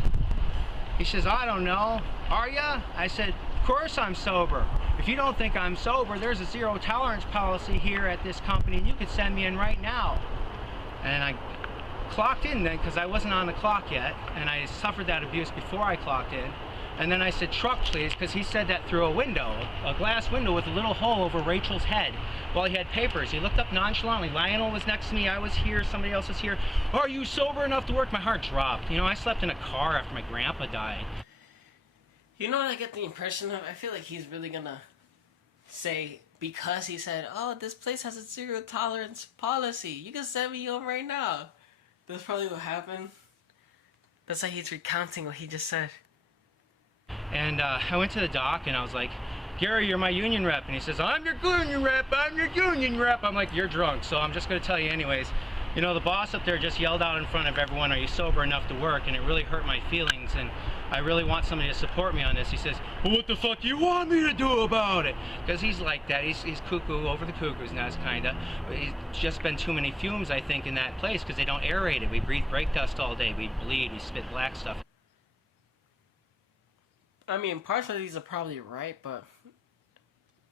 He says, I don't know. Are ya? I said, of course I'm sober. If you don't think I'm sober, there's a zero tolerance policy here at this company and you could send me in right now. And I clocked in then because I wasn't on the clock yet, and I suffered that abuse before I clocked in. And then I said, truck please, because he said that through a window, a glass window with a little hole over Rachel's head while he had papers. He looked up nonchalantly. Lionel was next to me, I was here, somebody else was here. Are you sober enough to work? My heart dropped. You know, I slept in a car after my grandpa died. You know what I get the impression of? I feel like he's really gonna say, because he said, oh, this place has a zero tolerance policy, you can send me home right now. That's probably what happened. That's like he's recounting what he just said. And I went to the doc and I was like, Gary, you're my union rep. And he says, I'm your union rep, I'm your union rep. I'm like, you're drunk, so I'm just gonna tell you anyways. You know, the boss up there just yelled out in front of everyone, are you sober enough to work? And it really hurt my feelings, and I really want somebody to support me on this. He says, well, what the fuck do you want me to do about it? Because he's like that, he's cuckoo over the cuckoo's nest, kinda. He's just been too many fumes, I think, in that place, because they don't aerate it. We breathe brake dust all day, we bleed, we spit black stuff. I mean, parts of these are probably right, but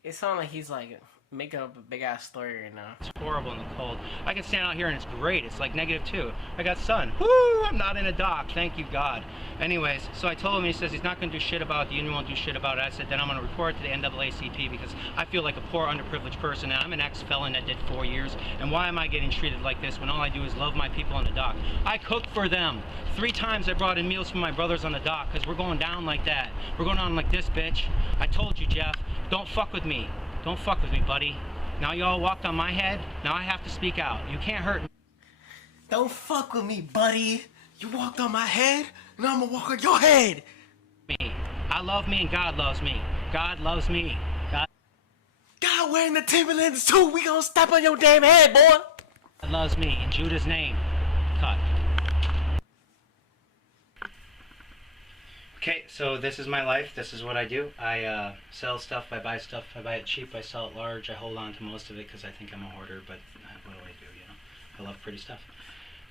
it sounds like he's like making up a big ass story right now. It's horrible in the cold. I can stand out here and it's great. It's like -2. I got sun. Woo! I'm not in a dock. Thank you, God. Anyways, so I told him, he says he's not going to do shit about it. The union won't do shit about it. I said, then I'm going to report to the NAACP because I feel like a poor, underprivileged person. And I'm an ex-felon that did 4 years. And why am I getting treated like this when all I do is love my people on the dock? I cook for them. 3 times I brought in meals for my brothers on the dock because we're going down like that. We're going on like this, bitch. I told you, Jeff, don't fuck with me. Don't fuck with me, buddy. Now you all walked on my head. Now I have to speak out. You can't hurt me. Don't fuck with me, buddy. You walked on my head, and I'm gonna walk on your head. I love me and God loves me. God loves me. God wearing the Timberlands too. We gonna step on your damn head, boy. God loves me in Judah's name. Cut. Okay, so this is my life. This is what I do. I sell stuff, I buy stuff, I buy it cheap, I sell it large, I hold on to most of it because I think I'm a hoarder, but what do I do, you know? I love pretty stuff.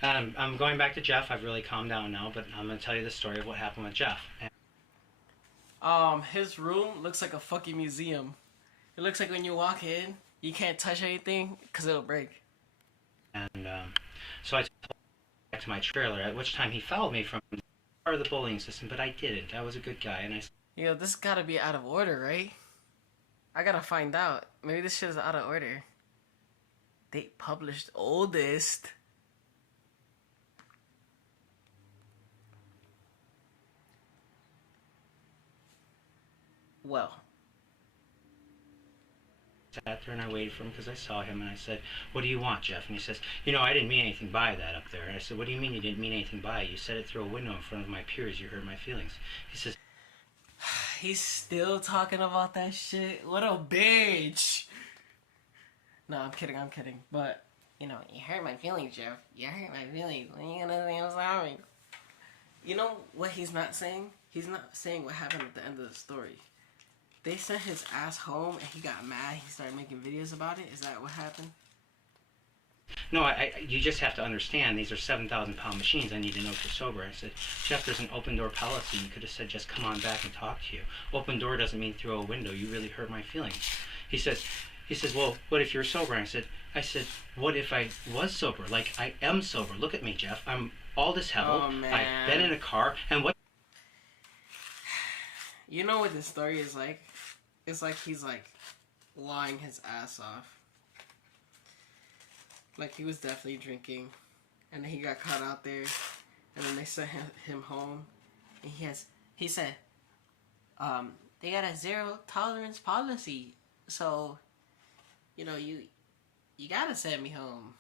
I'm going back to Jeff. I've really calmed down now, but I'm going to tell you the story of what happened with Jeff. His room looks like a fucking museum. It looks like when you walk in, you can't touch anything because it'll break. And so I told him back to my trailer, at which time he followed me from part of the bullying system, but I didn't. I was a good guy, and I... Yo, this gotta be out of order, right? I gotta find out. Maybe this shit is out of order. They published oldest. Well. Sat there and I waited for him because I saw him and I said, what do you want, Jeff? And he says, you know, I didn't mean anything by that up there. And I said, what do you mean you didn't mean anything by it? You said it through a window in front of my peers. You hurt my feelings. He says, he's still talking about that shit. What a bitch. No, I'm kidding. But, you know, you hurt my feelings, Jeff. You hurt my feelings. When you gonna say I'm sorry? You know what he's not saying? He's not saying what happened at the end of the story. They sent his ass home and he got mad. He started making videos about it. Is that what happened? No, you just have to understand these are 7,000-pound machines. I need to know if you're sober. I said, Jeff, there's an open door policy. You could have said, just come on back and talk to you. Open door doesn't mean through a window. You really hurt my feelings. He says, well, what if you're sober? I said, what if I was sober? Like, I am sober. Look at me, Jeff. I'm all disheveled. Oh, man. I've been in a car, and what... You know what this story is like? It's like he's like lying his ass off. Like he was definitely drinking, and then he got caught out there, and then they sent him home, and he said, they got a zero tolerance policy, so, you know, you gotta send me home.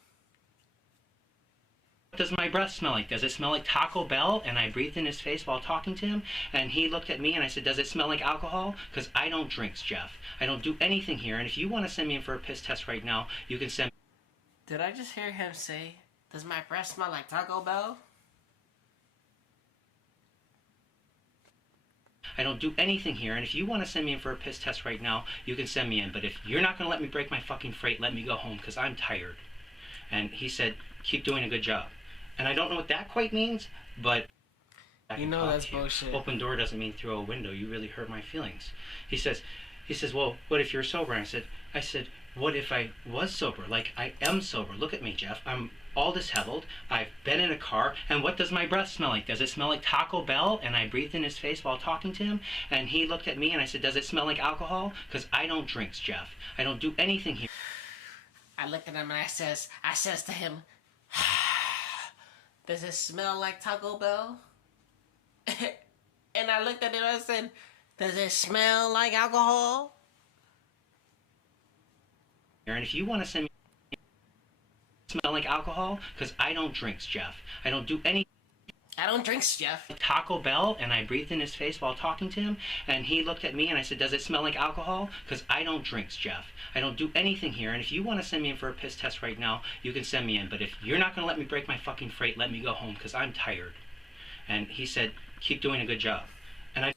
What does my breath smell like? Does it smell like Taco Bell? And I breathed in his face while talking to him, and he looked at me and I said, does it smell like alcohol? Because I don't drink, Jeff. I don't do anything here, and if you want to send me in for a piss test right now, you can send me. Did I just hear him say, does my breath smell like Taco Bell? I don't do anything here, and if you want to send me in for a piss test right now, you can send me in. But if you're not going to let me break my fucking freight, let me go home, because I'm tired. And he said, keep doing a good job. And I don't know what that quite means, but... You know that's bullshit. Open door doesn't mean through a window. You really hurt my feelings. He says, well, what if you're sober? And I said, what if I was sober? Like, I am sober. Look at me, Jeff. I'm all disheveled. I've been in a car. And what does my breath smell like? Does it smell like Taco Bell? And I breathed in his face while talking to him. And he looked at me and I said, does it smell like alcohol? Because I don't drink, Jeff. I don't do anything here. I looked at him and I says to him, does it smell like Taco Bell? And I looked at him and I said, does it smell like alcohol? And if you want to send me smell like alcohol, because I don't drink, Jeff. I don't do any. I don't drink, Jeff. Taco Bell, and I breathed in his face while talking to him, and he looked at me and I said, does it smell like alcohol? Because I don't drink, Jeff. I don't do anything here, and if you want to send me in for a piss test right now, you can send me in. But if you're not going to let me break my fucking freight, let me go home, because I'm tired. And he said, keep doing a good job. And I...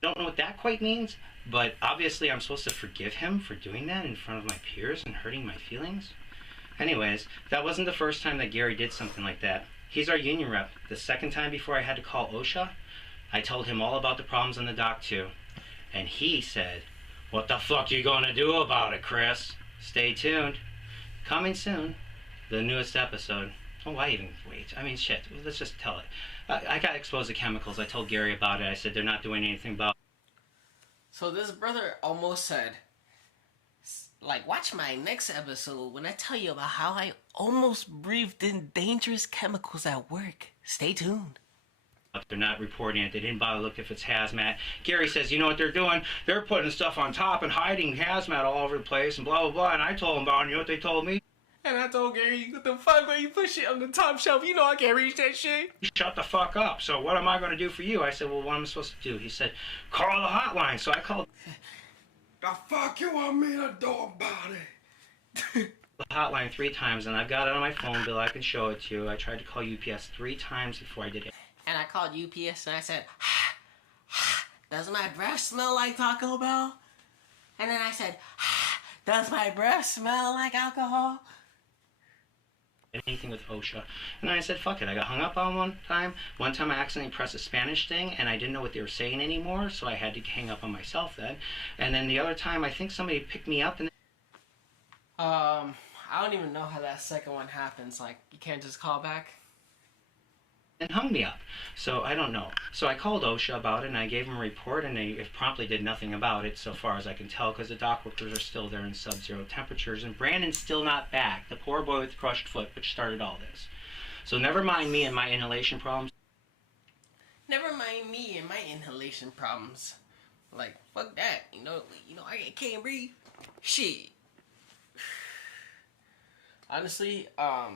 don't know what that quite means, but obviously I'm supposed to forgive him for doing that in front of my peers and hurting my feelings. Anyways, that wasn't the first time that Gary did something like that. He's our union rep. The second time before I had to call OSHA, I told him all about the problems on the dock too. And he said, what the fuck you gonna do about it, Chris? Stay tuned. Coming soon, the newest episode. Oh, why even wait? I mean, shit, let's just tell it. I got exposed to chemicals. I told Gary about it. I said they're not doing anything about it. So this brother almost said, like, watch my next episode when I tell you about how I almost breathed in dangerous chemicals at work. Stay tuned. They're not reporting it. They didn't bother to look if it's hazmat. Gary says, you know what they're doing? They're putting stuff on top and hiding hazmat all over the place and blah, blah, blah. And I told them about it. You know what they told me? And I told Gary, what the fuck, bro? You put shit on the top shelf. You know I can't reach that shit. Shut the fuck up. So what am I going to do for you? I said, well, what am I supposed to do? He said, call the hotline. So I called. The fuck you want me to do about it? The hotline 3 times, and I've got it on my phone, Bill. I can show it to you. I tried to call UPS 3 times before I did it. And I called UPS and I said, does my breath smell like Taco Bell? And then I said, does my breath smell like alcohol? Anything with OSHA. And then I said, fuck it. I got hung up on one time. One time I accidentally pressed a Spanish thing and I didn't know what they were saying anymore, so I had to hang up on myself then. And then the other time, I think somebody picked me up and... I don't even know how that second one happens. Like, you can't just call back? and hung me up. So I don't know. So I called OSHA about it and I gave them a report, and they promptly did nothing about it so far as I can tell, because the dock workers are still there in sub-zero temperatures, and Brandon's still not back, the poor boy with the crushed foot, which started all this. So never mind me and my inhalation problems. Never mind me and my inhalation problems. Like, fuck that. You know, I can't breathe. Shit. Honestly, as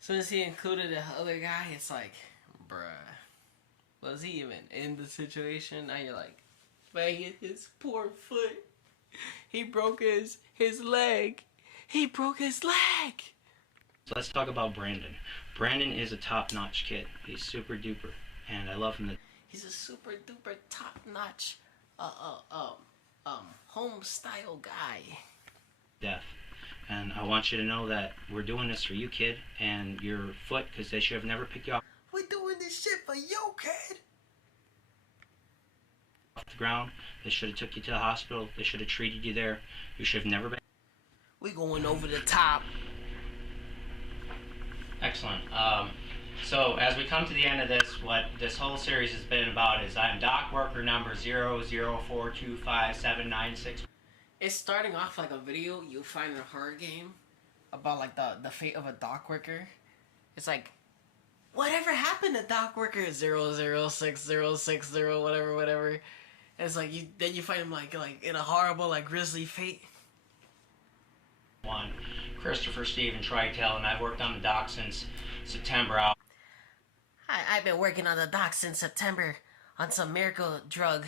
soon as he included the other guy, it's like, bruh, was he even in the situation? Now you're like, man, his poor foot. He broke his leg. He broke his leg. So let's talk about Brandon. Brandon is a top-notch kid. He's super duper, and I love him. He's a super duper top-notch, home style guy. Deaf. And I want you to know that we're doing this for you, kid, and your foot, because they should have never picked you up We're doing this shit for you, kid. off the ground. They should have took you to the hospital. They should have treated you there. You should have never been. We going over the top. Excellent. So as we come to the end of this, what this whole series has been about is I'm dock worker number 004257996. It's starting off like a video you'll find in a horror game about like the fate of a dock worker. It's like, whatever happened to dock worker 006060 whatever. And it's like then you find him like in a horrible like grisly fate. One, Christopher Stephen Tritel, and I've worked on the dock since September. I've been working on the dock since September. on some miracle drug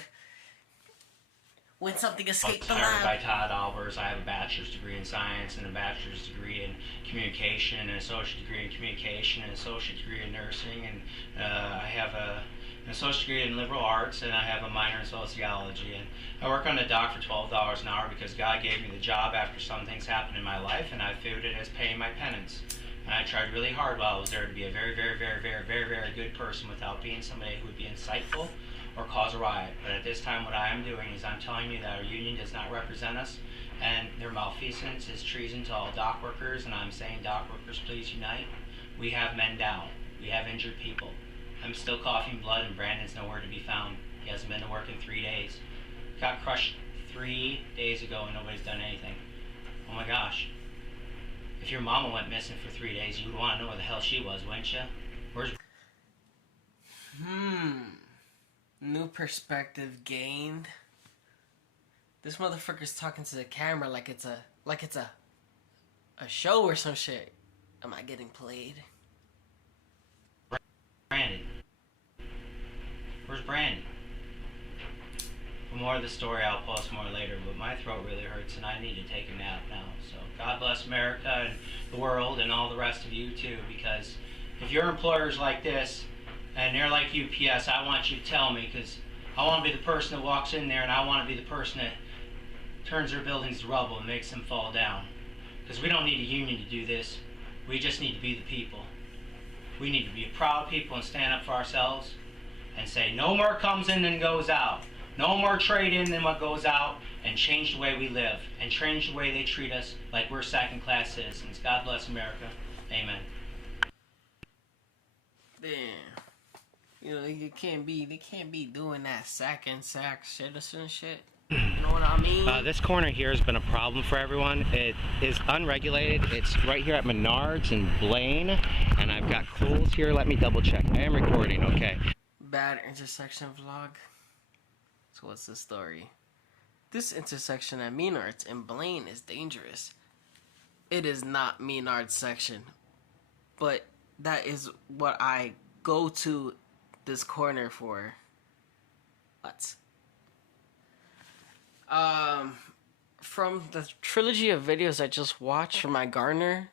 when something escaped the Hired by lab. Todd Albers. I have a bachelor's degree in science and a bachelor's degree in communication and an associate degree in communication and an associate degree in nursing, and I have an associate degree in liberal arts, and I have a minor in sociology. And I work on the dock for $12 an hour because God gave me the job after some things happened in my life, and I viewed it as paying my penance. And I tried really hard while I was there to be a very, very, very, very, very, very good person without being somebody who would be insightful or cause a riot. But at this time, what I am doing is I'm telling you that our union does not represent us, and their malfeasance is treason to all dock workers, and I'm saying, dock workers, please unite. We have men down. We have injured people. I'm still coughing blood, and Brandon's nowhere to be found. He hasn't been to work in 3 days. Got crushed 3 days ago, and nobody's done anything. Oh my gosh. If your mama went missing for 3 days, you would want to know where the hell she was, wouldn't you? Where's... New perspective gained. This motherfucker's talking to the camera like it's a show or some shit. Am I getting played? Brandon? Where's Brandon? For more of the story, I'll post more later, but my throat really hurts and I need to take a nap now. So God bless America and the world and all the rest of you too, because if your employer's like this and they're like UPS, I want you to tell me, because I want to be the person that walks in there, and I want to be the person that turns their buildings to rubble and makes them fall down. Because we don't need a union to do this. We just need to be the people. We need to be a proud people and stand up for ourselves and say no more comes in than goes out. No more trade in than what goes out, and change the way we live and change the way they treat us like we're second-class citizens. God bless America. Amen. Damn. You know, they can't be doing that sack citizen shit. You know what I mean? This corner here has been a problem for everyone. It is unregulated. It's right here at Menards and Blaine, and I've got Kohl's here. Let me double check. I am recording, okay. Bad intersection vlog. So what's the story? This intersection at Menards and Blaine is dangerous. It is not Menards section, but that is what I go to this corner for. What? From the trilogy of videos I just watched from what I garner,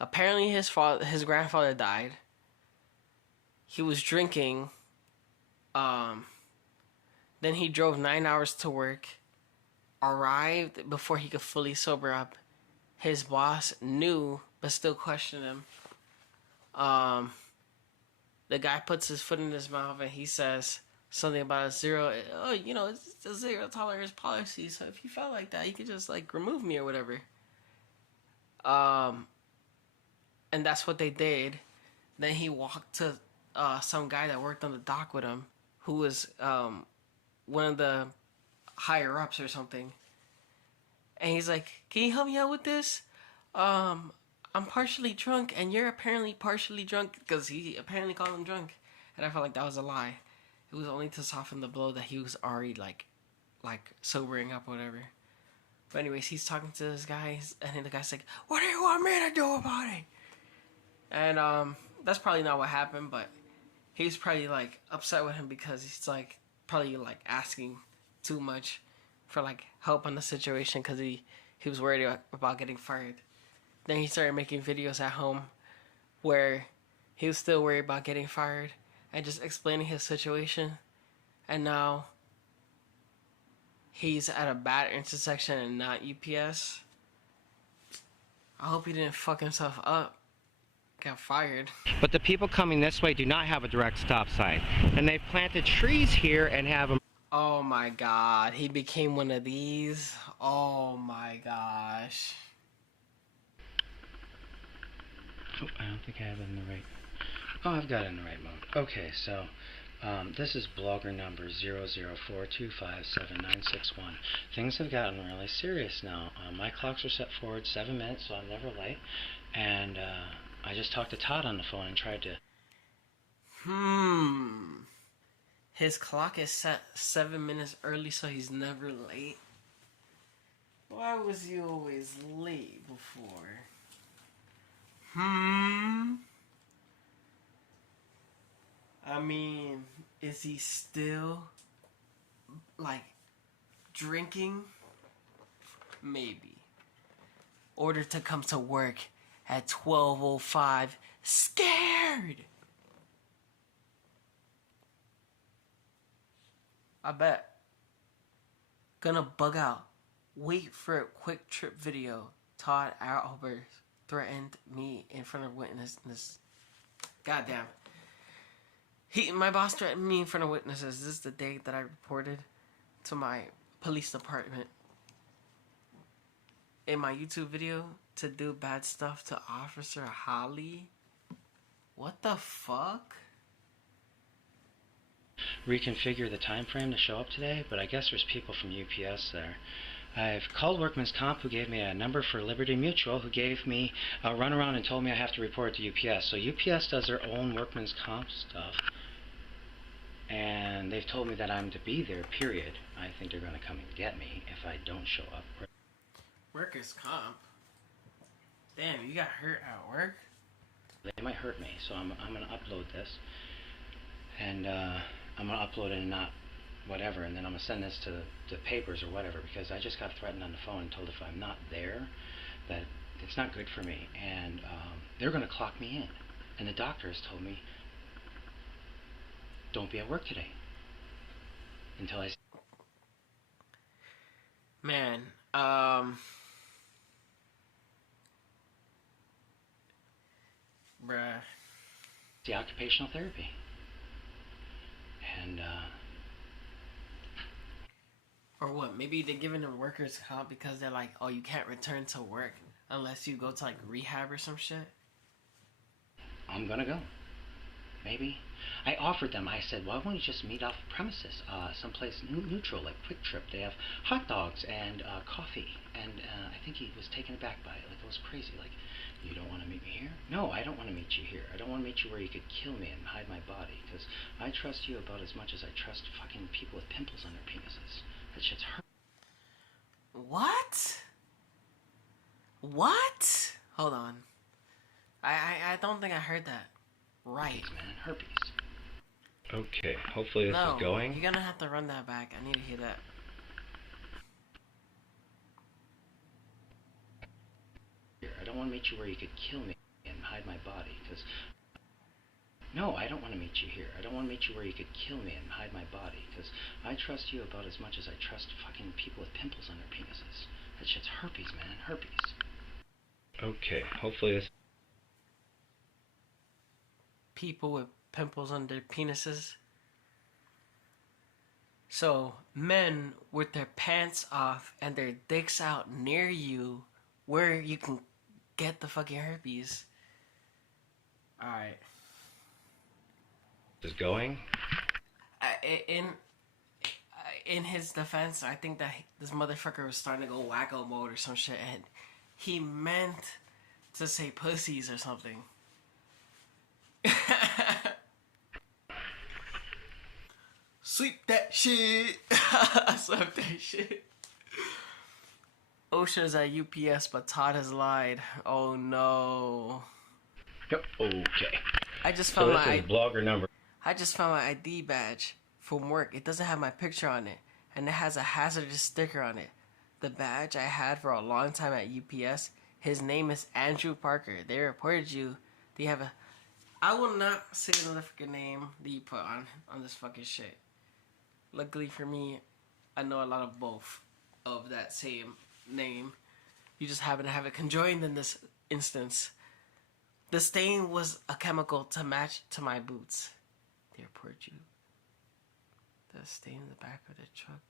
apparently his grandfather died. He was drinking. Then he drove 9 hours to work. Arrived before he could fully sober up. His boss knew, but still questioned him. The guy puts his foot in his mouth and he says something about it's a zero tolerance policy. So if you felt like that, you could just like remove me or whatever. And that's what they did. Then he walked to some guy that worked on the dock with him, who was one of the higher ups or something. And he's like, "Can you help me out with this? I'm partially drunk, and you're apparently partially drunk," because he apparently called him drunk. And I felt like that was a lie. It was only to soften the blow that he was already like sobering up or whatever. But anyways, he's talking to this guy, and then the guy's like, "What do you want me to do about it?" And that's probably not what happened, but he's probably like upset with him because he's like probably like asking too much for like help on the situation because he was worried about getting fired. Then he started making videos at home where he was still worried about getting fired and just explaining his situation. And now he's at a bad intersection and not UPS. I hope he didn't fuck himself up. Got fired. But the people coming this way do not have a direct stop sign. And they've planted trees here and have them. Oh my god, he became one of these. Oh my gosh. Oh, I don't think I have it in the right... Oh, I've got it in the right mode. Okay, so this is blogger number 004257961. Things have gotten really serious now. My clocks are set forward 7 minutes, so I'm never late. And I just talked to Todd on the phone and tried to... His clock is set 7 minutes early, so he's never late. Why was he always late before? mean, is he still, like, drinking? Maybe. Ordered to come to work at 12:05, scared. I bet. Gonna bug out. Wait for a quick trip video. Todd Albert threatened me in front of witnesses. Goddamn. My boss threatened me in front of witnesses. This is the day that I reported to my police department in my YouTube video to do bad stuff to Officer Holly. What the fuck? Reconfigure the time frame to show up today, but I guess there's people from UPS there. I've called Workman's Comp, who gave me a number for Liberty Mutual, who gave me a runaround and told me I have to report to UPS. So UPS does their own Workman's Comp stuff, and they've told me that I'm to be there, period. I think they're going to come and get me if I don't show up. Workers' Comp? Damn, you got hurt at work? They might hurt me, so I'm going to upload this, and I'm going to upload it and not whatever, and then I'm going to send this to the papers or whatever, because I just got threatened on the phone and told if I'm not there that it's not good for me, and they're going to clock me in. And the doctor has told me, don't be at work today until I... Man, bruh. the occupational therapy. And or what? Maybe they're giving them workers' comp because they're like, oh, you can't return to work unless you go to like rehab or some shit. I'm gonna go. Maybe. I offered them, I said, why won't you just meet off premises, someplace neutral, like Quick Trip. They have hot dogs and coffee. And I think he was taken aback by it. Like, it was crazy. Like, you don't want to meet me here? No, I don't want to meet you here. I don't want to meet you where you could kill me and hide my body. Because I trust you about as much as I trust fucking people with pimples on their penises. That shit's hurt. What? What? Hold on. I don't think I heard that. Right. Man, herpes. Okay, hopefully this No, is going. You're gonna have to run that back. I need to hear that. I don't want to meet you where you could kill me and hide my body, because... No, I don't want to meet you here. I don't want to meet you where you could kill me and hide my body, because I trust you about as much as I trust fucking people with pimples on their penises. That shit's herpes, man, herpes. Okay, hopefully this... People with pimples on their penises. So, men with their pants off and their dicks out near you where you can get the fucking herpes. Alright. Is going? In his defense, I think that this motherfucker was starting to go wacko mode or some shit, and he meant to say pussies or something. Sweep that shit. Sweep that shit. OSHA's at UPS, but Todd has lied. Oh no. Yep. Okay. I just found so this is blogger number. I just found my ID badge from work. It doesn't have my picture on it, and it has a hazardous sticker on it. The badge I had for a long time at UPS. His name is Andrew Parker. They reported you. They have a... I will not say another freaking name that you put on this fucking shit. Luckily for me, I know a lot of both of that same name. You just happen to have it conjoined in this instance. The stain was a chemical to match to my boots. They report you. The stain in the back of the truck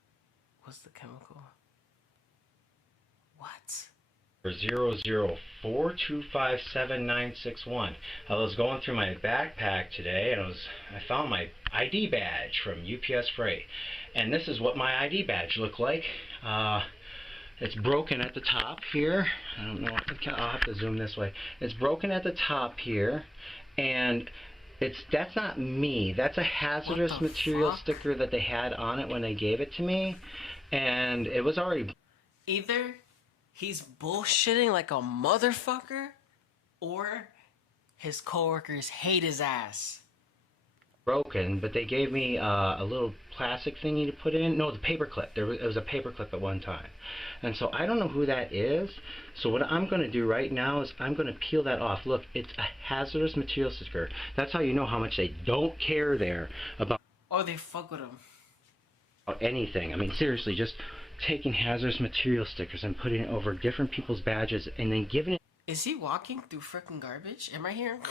was the chemical. What? 004257961. I was going through my backpack today, and I found my ID badge from UPS Freight, and this is what my ID badge looked like. It's broken at the top here. I don't know. I'll have to zoom this way. It's broken at the top here, and that's not me. That's a hazardous material sticker that they had on it when they gave it to me, and it was already. Either he's bullshitting like a motherfucker, or his coworkers hate his ass. broken, but they gave me a little plastic thingy to put in. No, the paper clip. It was a paper clip at one time. And so I don't know who that is. So what I'm going to do right now is I'm going to peel that off. Look, it's a hazardous material sticker. That's how you know how much they don't care there about they fuck with them. Anything. I mean, seriously, just taking hazardous material stickers and putting it over different people's badges and then giving it. Is he walking through freaking garbage? Am I hearing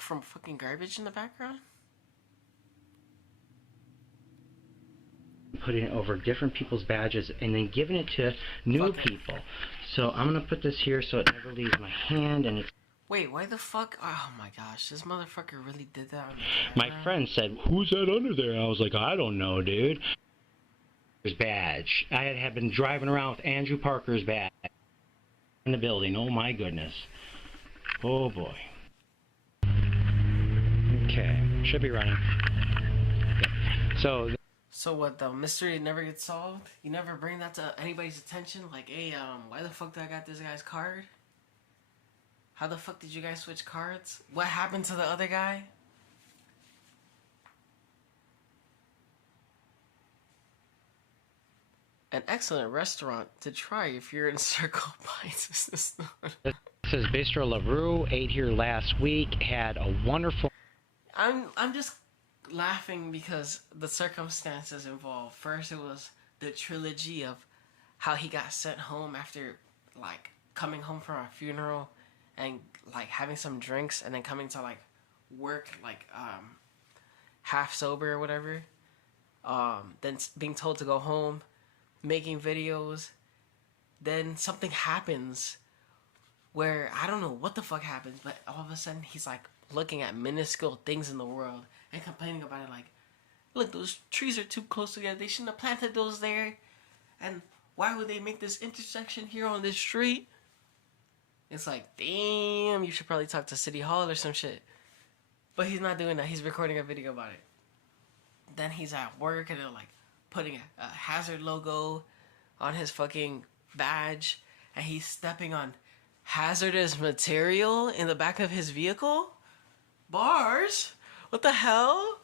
from fucking garbage in the background? Putting it over different people's badges and then giving it to new people. So I'm gonna put this here so it never leaves my hand, and it's. Wait, why the fuck? Oh my gosh, this motherfucker really did that on the My friend said, "Who's that under there?" I was like, "I don't know, dude." His badge. I had been driving around with Andrew Parker's badge in the building. Oh my goodness. Oh boy. Okay, should be running. So. So what, the mystery never gets solved? You never bring that to anybody's attention? Like, hey, why the fuck did I got this guy's card? How the fuck did you guys switch cards? What happened to the other guy? An excellent restaurant to try if you're in Circle Pines. This is Bistro La Rue. Ate here last week. Had a wonderful. I'm just laughing because the circumstances involved. First, it was the trilogy of how he got sent home after like coming home from a funeral and like having some drinks and then coming to like work like half sober or whatever. Then being told to go home, making videos. Then something happens where I don't know what the fuck happens, but all of a sudden he's like looking at minuscule things in the world and complaining about it, like, look, those trees are too close together, they shouldn't have planted those there, and why would they make this intersection here on this street? It's like, damn, you should probably talk to City Hall or some shit. But he's not doing that, he's recording a video about it. Then he's at work and they're like putting a hazard logo on his fucking badge, and he's stepping on hazardous material in the back of his vehicle? Bars? What the hell?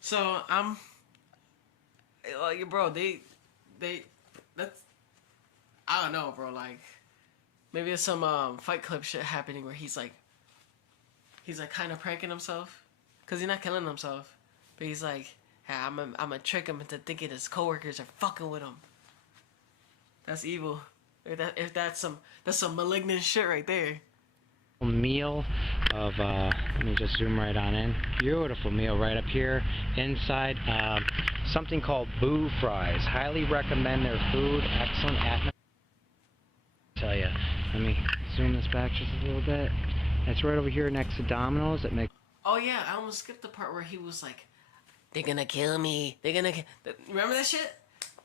So I'm like, bro, that's, I don't know, bro, like maybe it's some Fight Club shit happening where he's like kind of pranking himself, cause he's not killing himself, but he's like, yeah, I'm gonna trick him into thinking his coworkers are fucking with him. That's evil. If that's some malignant shit right there. Meal of let me just zoom right on in. Beautiful meal right up here inside. Something called Boo Fries. Highly recommend their food. Excellent atmosphere. Tell you. Let me zoom this back just a little bit. It's right over here next to Domino's. It makes. Oh yeah, I almost skipped the part where he was like, "They're gonna kill me. They're gonna." Remember that shit?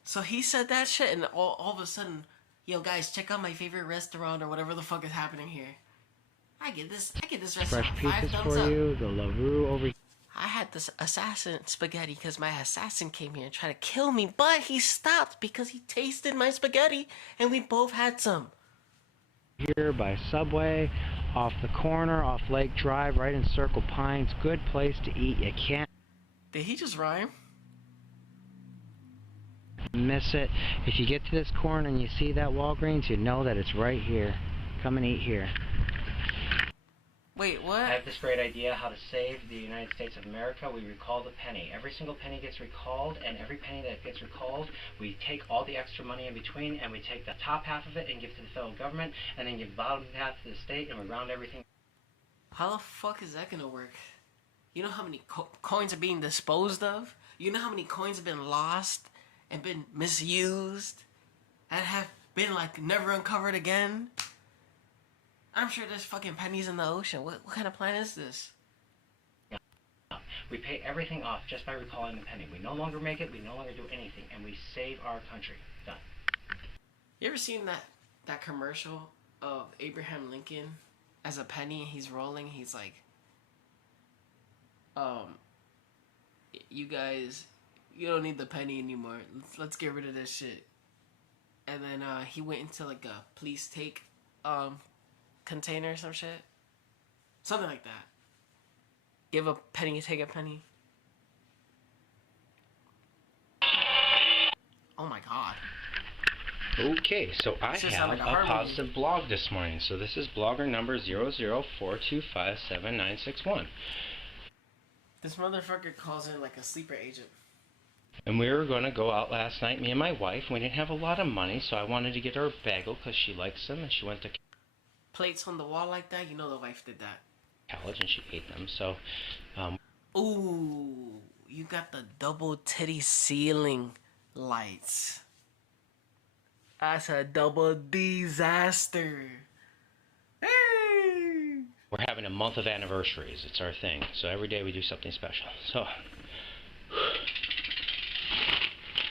So he said that shit, and all of a sudden, yo guys, check out my favorite restaurant or whatever the fuck is happening here. I get this restaurant fresh 5 pizzas thumbs for up. you. The La Rue over here. I had this assassin spaghetti because my assassin came here and tried to kill me, but he stopped because he tasted my spaghetti and we both had some. Here by Subway, off the corner, off Lake Drive, right in Circle Pines. Good place to eat. You can't Did he just rhyme? miss it. If you get to this corner and you see that Walgreens, you know that it's right here. Come and eat here. Wait, what? I have this great idea how to save the United States of America. We recall the penny. Every single penny gets recalled, and every penny that gets recalled, we take all the extra money in between, and we take the top half of it and give it to the federal government, and then give the bottom half to the state, and we round everything. How the fuck is that gonna work? You know how many coins are being disposed of? You know how many coins have been lost and been misused and have been like never uncovered again? I'm sure there's fucking pennies in the ocean. What kind of plan is this? We pay everything off just by recalling the penny. We no longer make it, we no longer do anything, and we save our country. Done. You ever seen that commercial of Abraham Lincoln as a penny and he's rolling? He's like, you guys, you don't need the penny anymore. Let's get rid of this shit. And then he went into like a please take container or some shit. Something like that. Give a penny, take a penny. Oh my god. Okay, so I This just have sound like a a horror positive blog this morning. So this is blogger number 004257961. This motherfucker calls in like a sleeper agent. And we were going to go out last night, me and my wife. We didn't have a lot of money, so I wanted to get her a bagel because she likes them, and she went to Plates on the wall like that, you know the wife did that. college and she ate them. So, Ooh, you got the double titty ceiling lights. That's a double disaster. Hey! we're having a month of anniversaries. It's our thing. So every day we do something special. So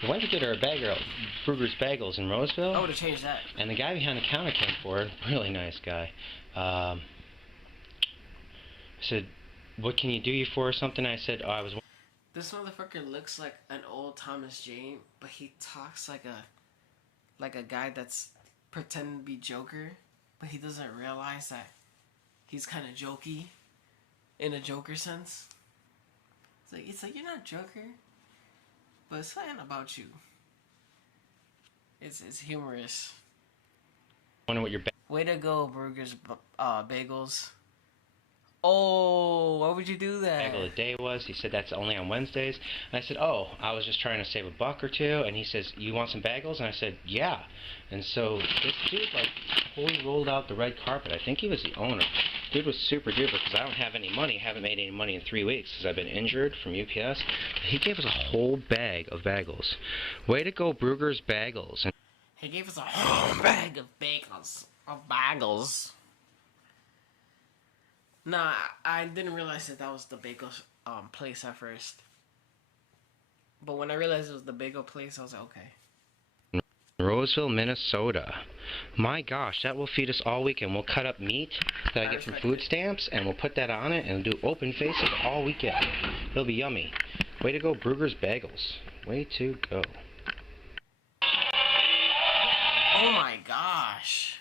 we went to get her a bag of Brugger's Bagels in Roseville. I would have changed that. And the guy behind the counter came forward, really nice guy. Said, "What can you do you for or something?" I said, "Oh, I was." This motherfucker looks like an old Thomas Jane, but he talks like a guy that's pretending to be Joker, but he doesn't realize that he's kind of jokey in a Joker sense. It's like you're not Joker, but it's something about you. It's humorous. Wonder what your Way to go, Burgers Bagels. Oh, why would you do that? bagel of the day was. He said that's only on Wednesdays. And I said, "Oh, I was just trying to save $1 or $2. And he says, "You want some bagels?" And I said, "Yeah." And so this dude like totally rolled out the red carpet. I think he was the owner. Dude was super duper because I don't have any money. Haven't made any money in 3 weeks because I've been injured from UPS. He gave us a whole bag of bagels. Way to go, Brugger's Bagels. And He gave us a whole bag of bagels. Nah, I didn't realize that was the bagel place at first. But when I realized it was the bagel place, I was like, okay. Roseville, Minnesota. My gosh, that will feed us all weekend. We'll cut up meat that I get from food stamps, and we'll put that on it and do open faces all weekend. It'll be yummy. Way to go, Brugger's Bagels. Way to go. Oh my gosh.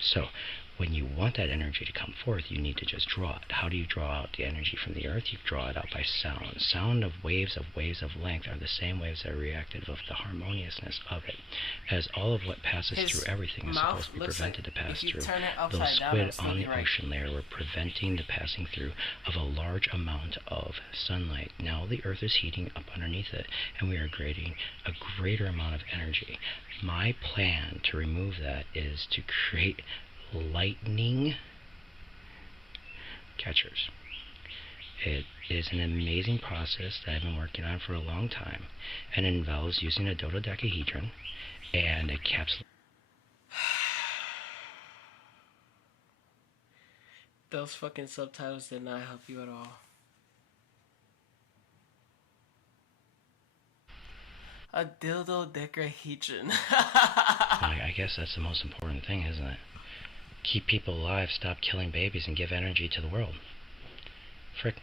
So, when you want that energy to come forth, you need to just draw it. How do you draw out the energy from the earth? You draw it out by sound. Sound of waves of length are the same waves that are reactive of the harmoniousness of it. As all of what passes through everything is supposed to be prevented to pass through. Those squid on the ocean layer were preventing the passing through of a large amount of sunlight. Now the earth is heating up underneath it, and we are creating a greater amount of energy. My plan to remove that is to create lightning catchers. It is an amazing process that I've been working on for a long time, and it involves using a dodecahedron and a capsule. Those fucking subtitles did not help you at all. A dodecahedron. I guess that's the most important thing, isn't it? Keep people alive, stop killing babies, and give energy to the world. Frick.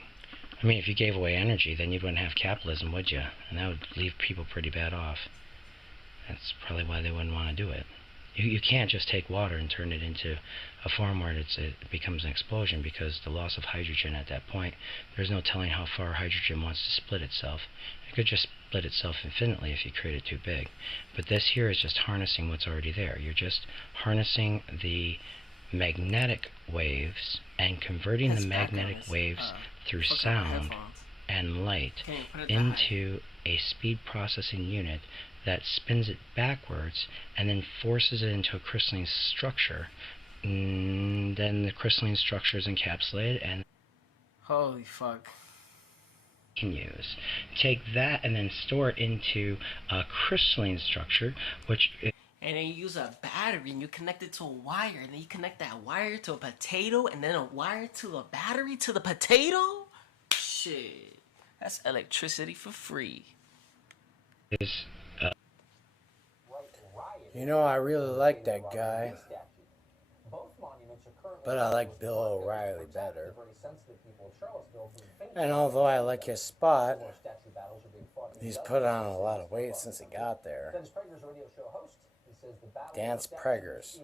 I mean, if you gave away energy, then you wouldn't have capitalism, would you? And that would leave people pretty bad off. That's probably why they wouldn't want to do it. You can't just take water and turn it into a form where it becomes an explosion, because the loss of hydrogen at that point, there's no telling how far hydrogen wants to split itself. It could just split itself infinitely if you create it too big. But this here is just harnessing what's already there. You're just harnessing the magnetic waves and converting the magnetic waves through sound and light into a speed processing unit that spins it backwards and then forces it into a crystalline structure. Then the crystalline structure is encapsulated and holy fuck. Continues. Take that and then store it into a crystalline structure, which and then you use a battery and you connect it to a wire, and then you connect that wire to a potato, and then a wire to a battery to the potato? Shit. That's electricity for free. is You know, I really like that guy, but I like Bill O'Reilly better. And although I like his spot, he's put on a lot of weight since he got there. Dance Preggers.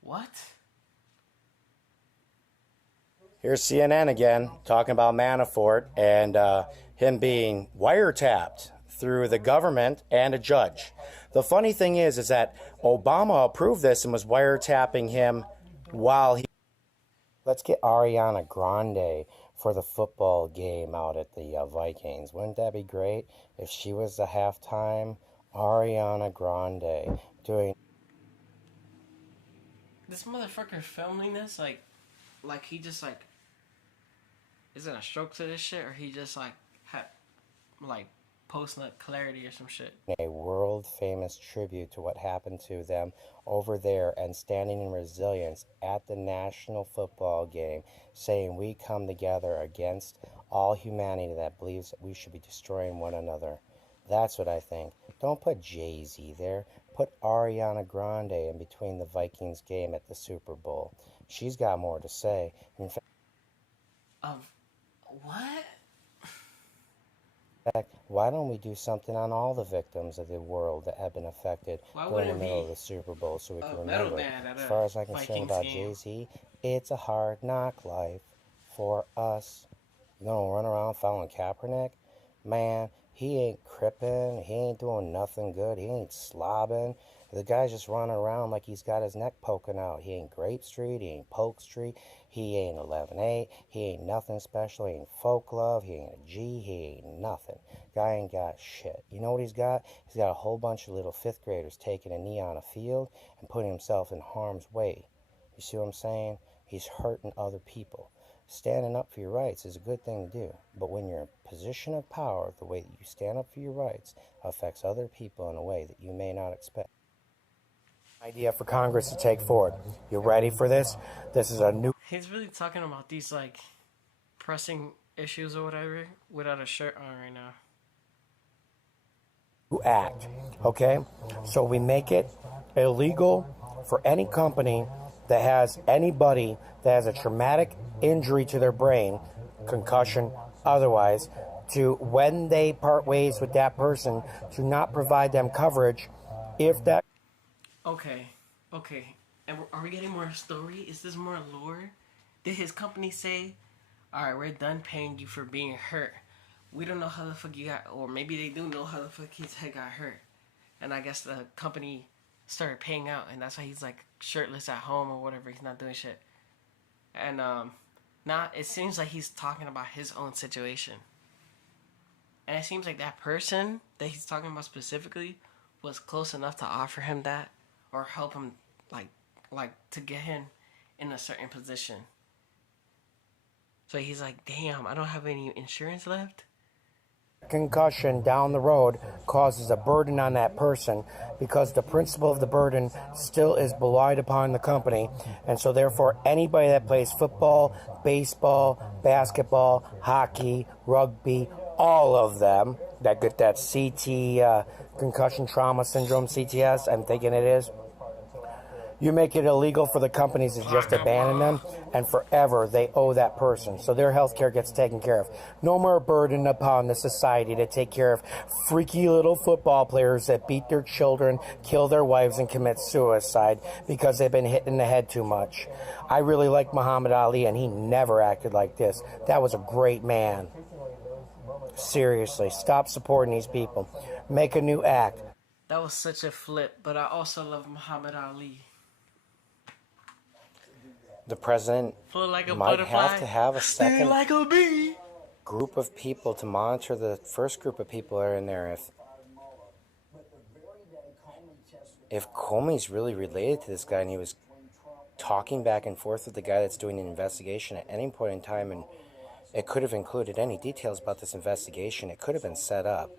What? Here's CNN again talking about Manafort and him being wiretapped through the government and a judge. The funny thing is that Obama approved this and was wiretapping him while he... Let's get Ariana Grande for the football game out at the Vikings. Wouldn't that be great if she was the halftime Ariana Grande doing... This motherfucker filming this, like he just like, is it a stroke to this shit, or he just like had, like, posting up clarity or some shit? A world famous tribute to what happened to them over there and standing in resilience at the national football game, saying we come together against all humanity that believes that we should be destroying one another. That's what I think. Don't put Jay-Z there. Put Ariana Grande in between the Vikings game at the Super Bowl. She's got more to say. In What? fact, why don't we do something on all the victims of the world that have been affected during the middle of the Super Bowl so we can remember? As far as I'm concerned about Jay-Z, it's a hard knock life for us. You gonna run around following Kaepernick? Man, he ain't crippin', he ain't doing nothing good, he ain't slobbing. The guy's just running around like he's got his neck poking out. He ain't Grape Street, he ain't Polk Street, he ain't 11-8, he ain't nothing special, he ain't Folk Love, he ain't a G, he ain't nothing. Guy ain't got shit. You know what he's got? He's got a whole bunch of little 5th graders taking a knee on a field and putting himself in harm's way. You see what I'm saying? He's hurting other people. Standing up for your rights is a good thing to do, but when you're in a position of power, the way that you stand up for your rights affects other people in a way that you may not expect. Idea for Congress to take forward. You ready for this? This is a new... He's really talking about these, like, pressing issues or whatever without a shirt on right now. act, okay? So we make it illegal for any company that has anybody that has a traumatic injury to their brain, concussion, otherwise, to, when they part ways with that person, to not provide them coverage if that... Okay. And are we getting more story? Is this more lore? Did his company say, alright, we're done paying you for being hurt? We don't know how the fuck you got, or maybe they do know how the fuck his head got hurt. And I guess the company started paying out, and that's why he's like shirtless at home or whatever. He's not doing shit. And now it seems like he's talking about his own situation. And it seems like that person that he's talking about specifically was close enough to offer him that or help him like to get him in a certain position. So he's like, damn, I don't have any insurance left. Concussion down the road causes a burden on that person because the principle of the burden still is belied upon the company, and so therefore anybody that plays football, baseball, basketball, hockey, rugby, all of them that get that concussion trauma syndrome, CTS, I'm thinking it is, you make it illegal for the companies to just abandon them, and forever they owe that person. So their health care gets taken care of. No more burden upon the society to take care of freaky little football players that beat their children, kill their wives, and commit suicide because they've been hit in the head too much. I really like Muhammad Ali, and he never acted like this. That was a great man. Seriously, stop supporting these people. Make a new act. That was such a flip, but I also love Muhammad Ali. The president like might have to have a second like a bee. Group of people to monitor the first group of people that are in there. If Comey's really related to this guy and he was talking back and forth with the guy that's doing an investigation at any point in time, and it could have included any details about this investigation, it could have been set up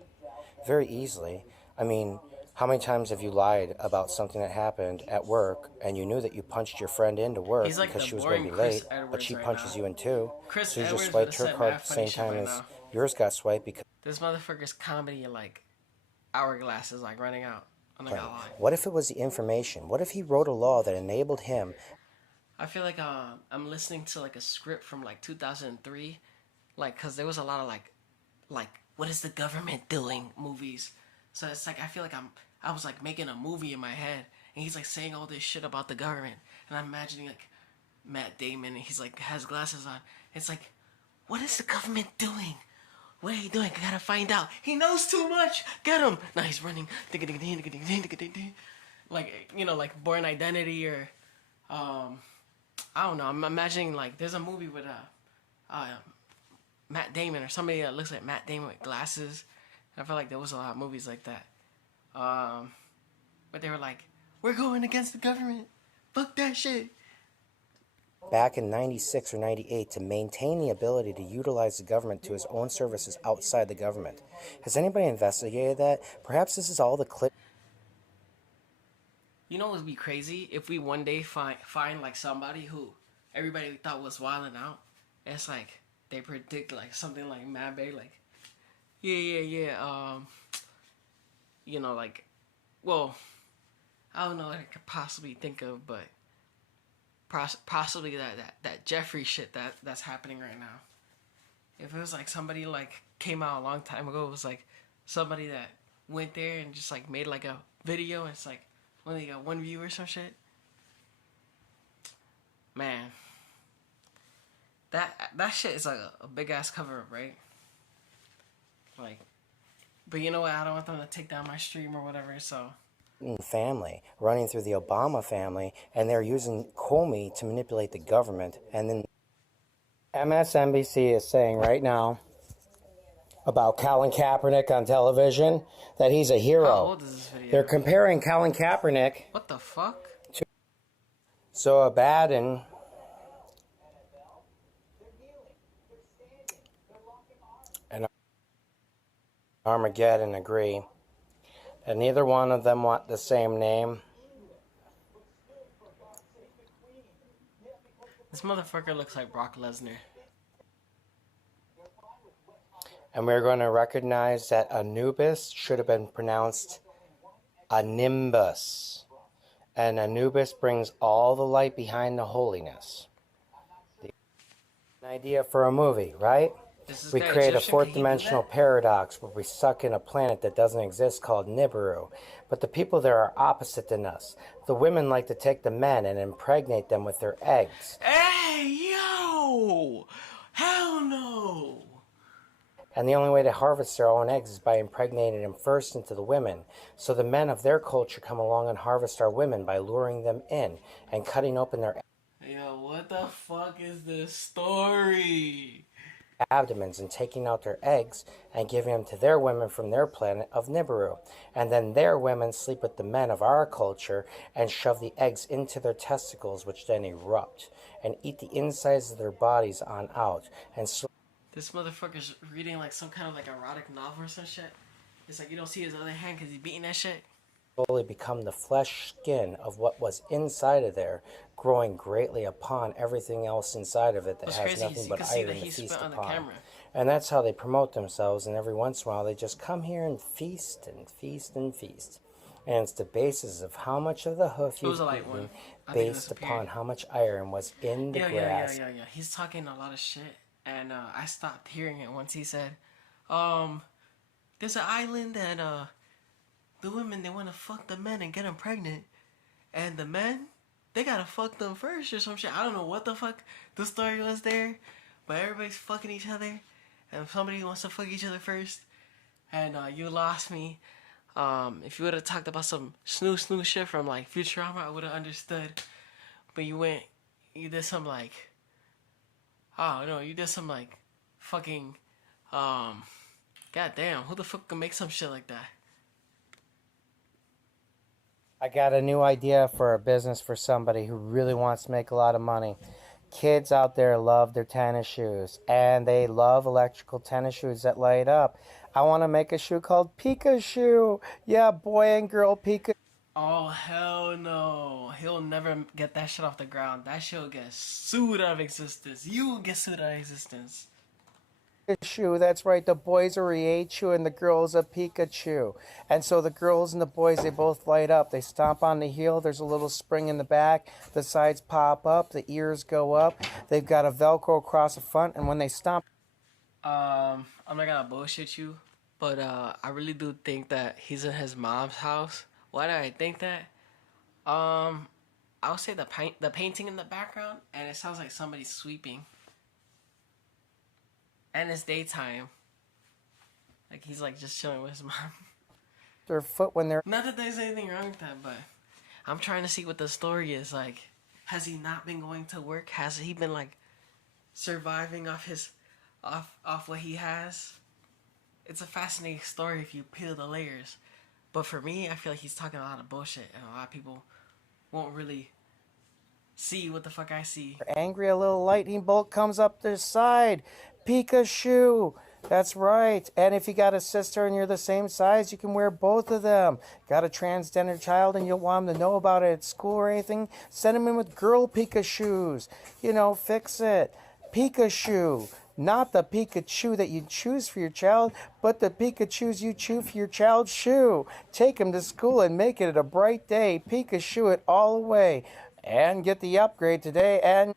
very easily. I mean, how many times have you lied about something that happened at work and you knew that you punched your friend into work because she was going to be late, but she punches you in too? So you just swiped her card at the same time as yours got swiped because... This motherfucker's comedy, like, hourglass is, like, running out. I'm not gonna lie. What if it was the information? What if he wrote a law that enabled him... I feel like I'm listening to, like, a script from, like, 2003. Like, because there was a lot of, like, what is the government doing movies. So it's like, I feel like I was like making a movie in my head, and he's like saying all this shit about the government, and I'm imagining like Matt Damon, and he's like has glasses on. It's like, what is the government doing? What are you doing? I gotta find out. He knows too much. Get him. Now he's running. Like, you know, like Born Identity or, I don't know. I'm imagining like there's a movie with Matt Damon or somebody that looks like Matt Damon with glasses. I feel like there was a lot of movies like that. But they were like, we're going against the government. Fuck that shit. Back in 96 or 98 to maintain the ability to utilize the government to his own services outside the government. Has anybody investigated that? Perhaps this is all the clip. You know what would be crazy? If we one day find like somebody who everybody thought was wilding out. It's like they predict like something like Mad Bay, like, yeah. You know, like, well, I don't know what I could possibly think of, but possibly that Jeffrey shit that's happening right now. If it was like somebody like came out a long time ago, it was like somebody that went there and just like made like a video and it's like only got one view or some shit. Man, that shit is like a big ass cover up, right? Like, but you know what? I don't want them to take down my stream or whatever, so. Family running through the Obama family, and they're using Comey to manipulate the government. And then MSNBC is saying right now about Colin Kaepernick on television that he's a hero. How old is this video? They're comparing Colin Kaepernick. What the fuck? To Joe Biden. And Armageddon agree. And neither one of them want the same name. This motherfucker looks like Brock Lesnar. And we're going to recognize that Anubis should have been pronounced Animbus. And Anubis brings all the light behind the holiness. An idea for a movie, right? We create a fourth dimensional paradox where we suck in a planet that doesn't exist called Nibiru. But the people there are opposite than us. The women like to take the men and impregnate them with their eggs. Hey, yo! Hell no! And the only way to harvest their own eggs is by impregnating them first into the women. So the men of their culture come along and harvest our women by luring them in and cutting open their Yo, what the fuck is this story? abdomens and taking out their eggs and giving them to their women from their planet of Nibiru. And then their women sleep with the men of our culture and shove the eggs into their testicles, which then erupt and eat the insides of their bodies on out. And this motherfucker's reading like some kind of like erotic novel or some shit. It's like you don't see his other hand because he's beating that shit. slowly become the flesh skin of what was inside of there, growing greatly upon everything else inside of it that has nothing but iron to feast upon. And that's how they promote themselves, and every once in a while they just come here and feast and feast and feast. And it's the basis of how much of the hoof you've eaten based upon how much iron was in the grass. Yeah. He's talking a lot of shit, and I stopped hearing it once he said, there's an island and the women, they want to fuck the men and get them pregnant, and the men, they gotta fuck them first or some shit. I don't know what the fuck the story was there, but everybody's fucking each other, and somebody wants to fuck each other first, and you lost me. If you would have talked about some snoo shit from like Futurama, I would have understood. But you did some like, I don't know, you did some like fucking, goddamn, who the fuck can make some shit like that? I got a new idea for a business for somebody who really wants to make a lot of money. Kids out there love their tennis shoes, and they love electrical tennis shoes that light up. I want to make a shoe called Pikachu. Yeah, boy and girl Pikachu. Oh, hell no. He'll never get that shit off the ground. That shit will get sued out of existence. You will get sued out of existence. Pikachu, that's right, the boys are Raichu and the girls are Pikachu. And so the girls and the boys, they both light up. They stomp on the heel, there's a little spring in the back, the sides pop up, the ears go up, they've got a Velcro across the front, and when they stomp... I'm not gonna bullshit you, but I really do think that he's in his mom's house. Why do I think that? I would say the painting in the background, and it sounds like somebody's sweeping. And it's daytime. Like he's like just chilling with his mom. Their foot when they're. Not that there's anything wrong with that, but I'm trying to see what the story is. Like, has he not been going to work? Has he been like surviving off his off what he has? It's a fascinating story if you peel the layers. But for me, I feel like he's talking a lot of bullshit, and a lot of people won't really see what the fuck I see. Angry, a little lightning bolt comes up their side. Pikachu. That's right. And if you got a sister and you're the same size, you can wear both of them. Got a transgender child and you want them to know about it at school or anything? Send them in with girl Pikachus. You know, fix it. Pikachu. Not the Pikachu that you choose for your child, but the Pikachus you choose for your child's shoe. Take them to school and make it a bright day. Pikachu it all away. And get the upgrade today and...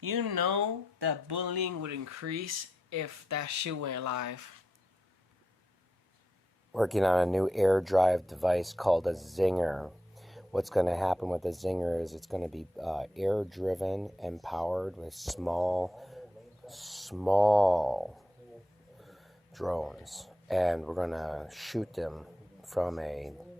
You know that bullying would increase if that shoe went live. Working on a new air drive device called a Zinger. What's going to happen with the Zinger is it's going to be air driven and powered with small drones, and we're going to shoot them from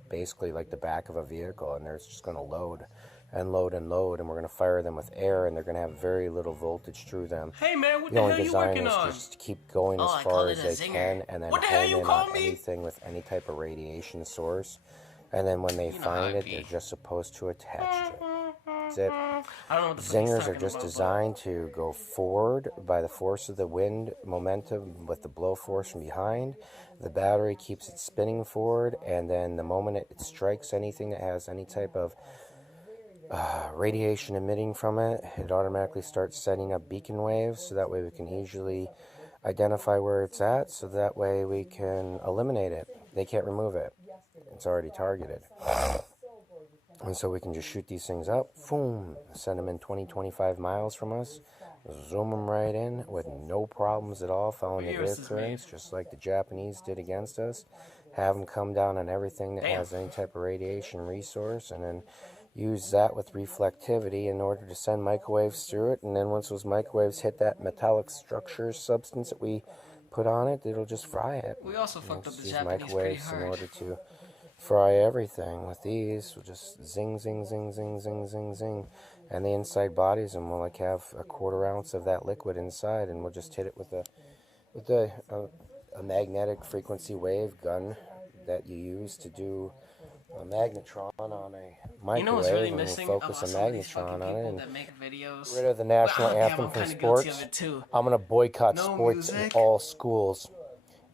basically like the back of a vehicle, and they're just going to load and load and load, and we're going to fire them with air, and they're going to have very little voltage through them. Hey man, what the hell you working on? The only design is just to keep going as far as they can, and then hone in on anything with any type of radiation source. And then when they find it, they're just supposed to attach to it. That's it. I don't know what the Zingers are just designed to go forward by the force of the wind momentum with the blow force from behind. The battery keeps it spinning forward, and then the moment it strikes anything that has any type of radiation emitting from it, it automatically starts setting up beacon waves, so that way we can easily identify where it's at, so that way we can eliminate it. They can't remove it. It's already targeted. And so we can just shoot these things up, boom, send them in 20-25 miles from us, zoom them right in with no problems at all, following the air currents, just like the Japanese did against us. Have them come down on everything that has any type of radiation resource, and then use that with reflectivity in order to send microwaves through it. And then once those microwaves hit that metallic structure substance that we put on it, it'll just fry it. We also fucked up the use Japanese microwaves pretty hard. in order to fry everything. With these, we'll just zing, zing, zing, zing, zing, zing, zing. And the inside bodies, and we'll like have a 1/4 ounce of that liquid inside, and we'll just hit it with a magnetic frequency wave gun that you use to do a magnetron on a microwave. You know what's really and missing we'll focus a about these magnetron on it and that make videos? rid of the national anthem from sports. I'm going to boycott sports in all schools.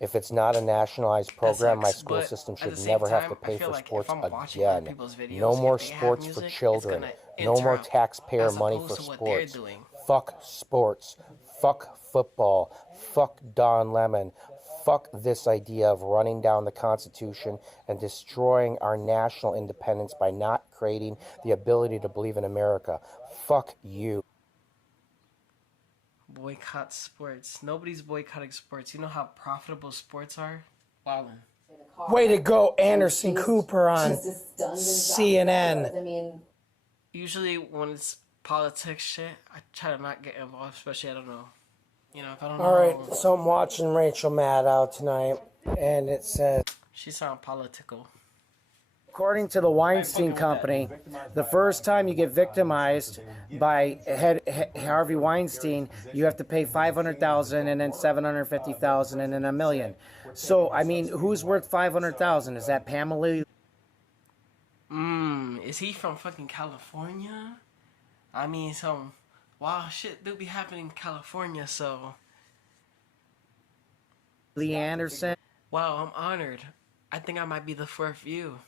If it's not a nationalized program, my school system should never have to pay for sports again. No more sports for children. No more taxpayer money for sports. Fuck sports. Fuck football. Fuck Don Lemon. Fuck this idea of running down the Constitution and destroying our national independence by not creating the ability to believe in America. Fuck you. Boycott sports. Nobody's boycotting sports. You know how profitable sports are? Wildin'. Way to go, Anderson Cooper on CNN. Usually when it's politics shit, I try to not get involved, especially I don't know. You know, if I don't know. Alright, so I'm watching Rachel Maddow tonight, and it says... She sound political. According to the Weinstein Company, the first time you get victimized by Harvey Weinstein, you have to pay $500,000 and then $750,000 and then $1 million. So, I mean, who's worth $500,000? Is that Pamela? Is he from fucking California? I mean, some wild shit do be happening in California, so... Lee Anderson? Wow, I'm honored. I think I might be the fourth view.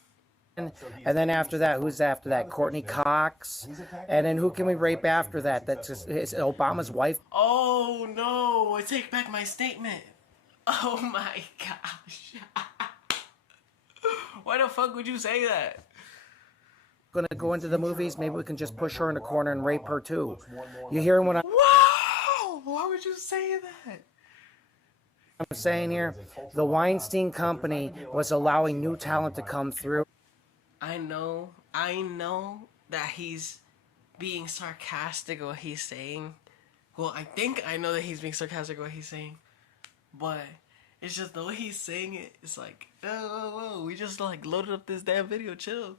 And then after that, who's after that? Courtney Cox. And then who can we rape after that? That's just, is Obama's wife. Oh no! I take back my statement. Oh my gosh! Why the fuck would you say that? Gonna go into the movies. Maybe we can just push her in the corner and rape her too. You hearing what Wow! Why would you say that? I'm saying here? The Weinstein Company was allowing new talent to come through. I I know that he's being sarcastic what he's saying. Well, I think I know that he's being sarcastic what he's saying. But it's just the way he's saying it, it's like, whoa, we just like loaded up this damn video, chill.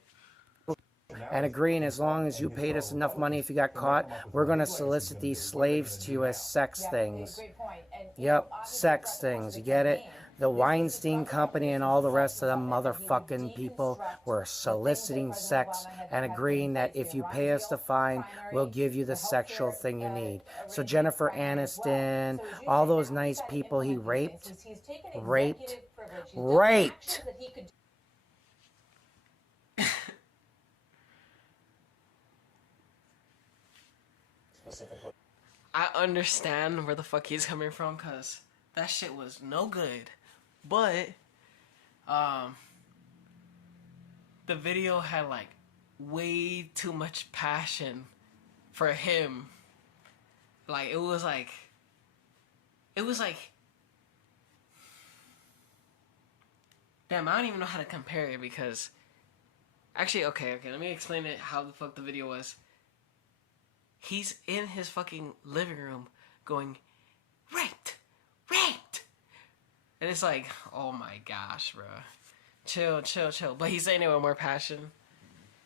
And agreeing as long as you paid us enough money if you got caught, we're going to solicit these slaves to you as sex things. Yep, sex things, you get it? The Weinstein Company and all the rest of them motherfucking people were soliciting sex and agreeing that if you pay us the fine, we'll give you the sexual thing you need. So Jennifer Aniston, all those nice people he raped. I understand where the fuck he's coming from, because that shit was no good. But, the video had, like, way too much passion for him. Like, it was like, damn, I don't even know how to compare it, because, actually, okay, let me explain it, how the fuck the video was. He's in his fucking living room going, raped. And it's like, oh my gosh, bro. Chill. But he's saying it with more passion.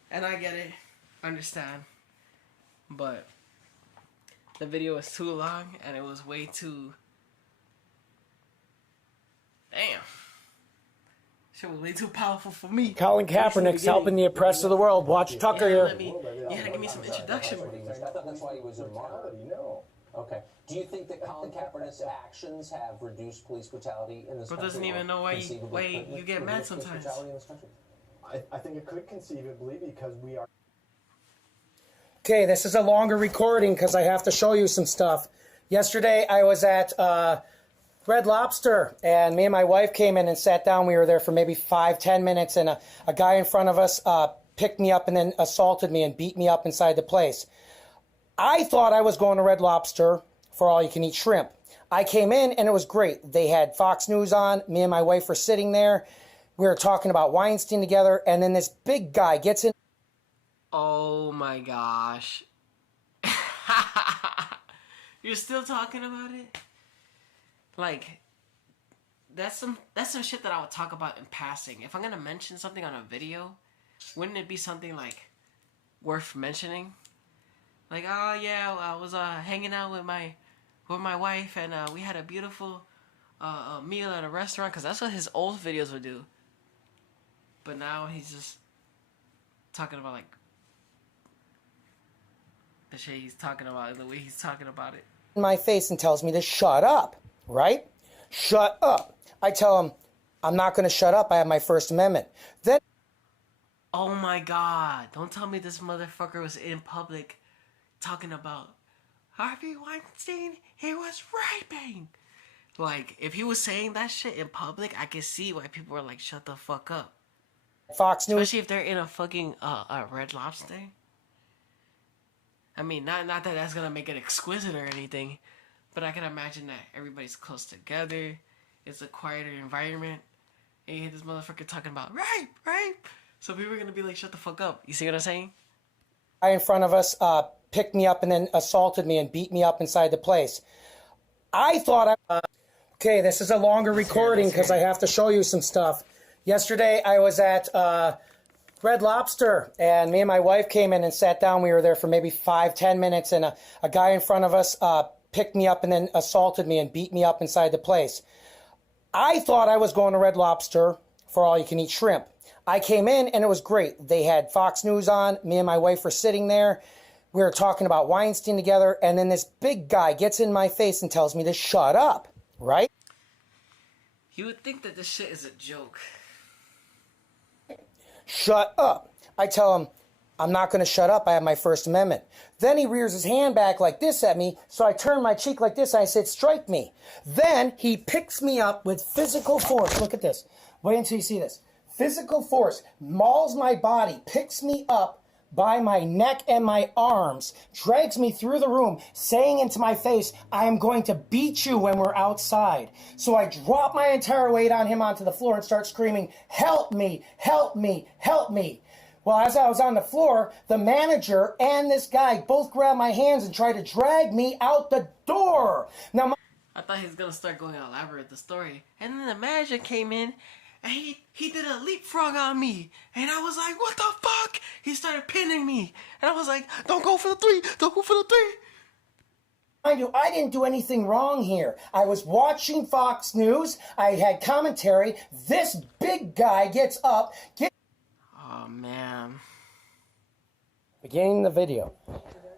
And I get it. Understand. But the video was too long and it was way too... Damn. Shit was way too powerful for me. Colin Kaepernick's helping the oppressed of the world. Watch Tucker here. You had to give me some introduction. I thought that's why he was a martyr. No. Okay. Do you think that Colin Kaepernick's actions have reduced police brutality in this country? Bro doesn't even know why you get mad sometimes. I think it could conceivably, because we are... Okay, this is a longer recording because I have to show you some stuff. Yesterday I was at Red Lobster, and me and my wife came in and sat down. We were there for maybe 5-10 minutes, and a guy in front of us picked me up and then assaulted me and beat me up inside the place. I thought I was going to Red Lobster for all-you-can-eat shrimp. I came in, and it was great. They had Fox News on. Me and my wife were sitting there. We were talking about Weinstein together, and then this big guy gets in. Oh, my gosh. You're still talking about it? Like, that's some shit that I would talk about in passing. If I'm gonna mention something on a video, wouldn't it be something like worth mentioning? Like, oh yeah, I was hanging out with my wife, and we had a beautiful meal at a restaurant, because that's what his old videos would do. But now he's just talking about like the shit he's talking about and the way he's talking about it. In my face and tells me to shut up. Right? Shut up. I tell him, I'm not going to shut up. I have my First Amendment. Then, oh my God. Don't tell me this motherfucker was in public talking about Harvey Weinstein, he was raping. Like, if he was saying that shit in public, I can see why people are like, shut the fuck up. Fox News. Especially if they're in a fucking Red Lobster. I mean, not that that's going to make it exquisite or anything. But I can imagine that everybody's close together. It's a quieter environment. And you hear this motherfucker talking about rape. So people are going to be like, shut the fuck up. You see what I'm saying? Guy in front of us picked me up and then assaulted me and beat me up inside the place. I thought okay, this is a longer recording because I have to show you some stuff. Yesterday I was at Red Lobster, and me and my wife came in and sat down. We were there for maybe 5-10 minutes, and a guy in front of us picked me up and then assaulted me and beat me up inside the place. I thought I was going to Red Lobster for all-you-can-eat shrimp. I came in, and it was great. They had Fox News on. Me and my wife were sitting there. We were talking about Weinstein together, and then this big guy gets in my face and tells me to shut up, right? You would think that this shit is a joke. Shut up. I tell him, I'm not going to shut up. I have my First Amendment. Then he rears his hand back like this at me, so I turn my cheek like this, and I said, strike me. Then he picks me up with physical force. Look at this. Wait until you see this. Physical force mauls my body, picks me up by my neck and my arms, drags me through the room, saying into my face, I am going to beat you when we're outside. So I drop my entire weight on him onto the floor and start screaming, help me, help me, help me. Well, as I was on the floor, the manager and this guy both grabbed my hands and tried to drag me out the door. Now, I thought he was gonna start going elaborate the story, and then the manager came in, and he did a leapfrog on me, and I was like, "What the fuck?" He started pinning me, and I was like, "Don't go for the three! Don't go for the three!" I didn't do anything wrong here. I was watching Fox News. I had commentary. This big guy gets up. Oh, man. Beginning the video.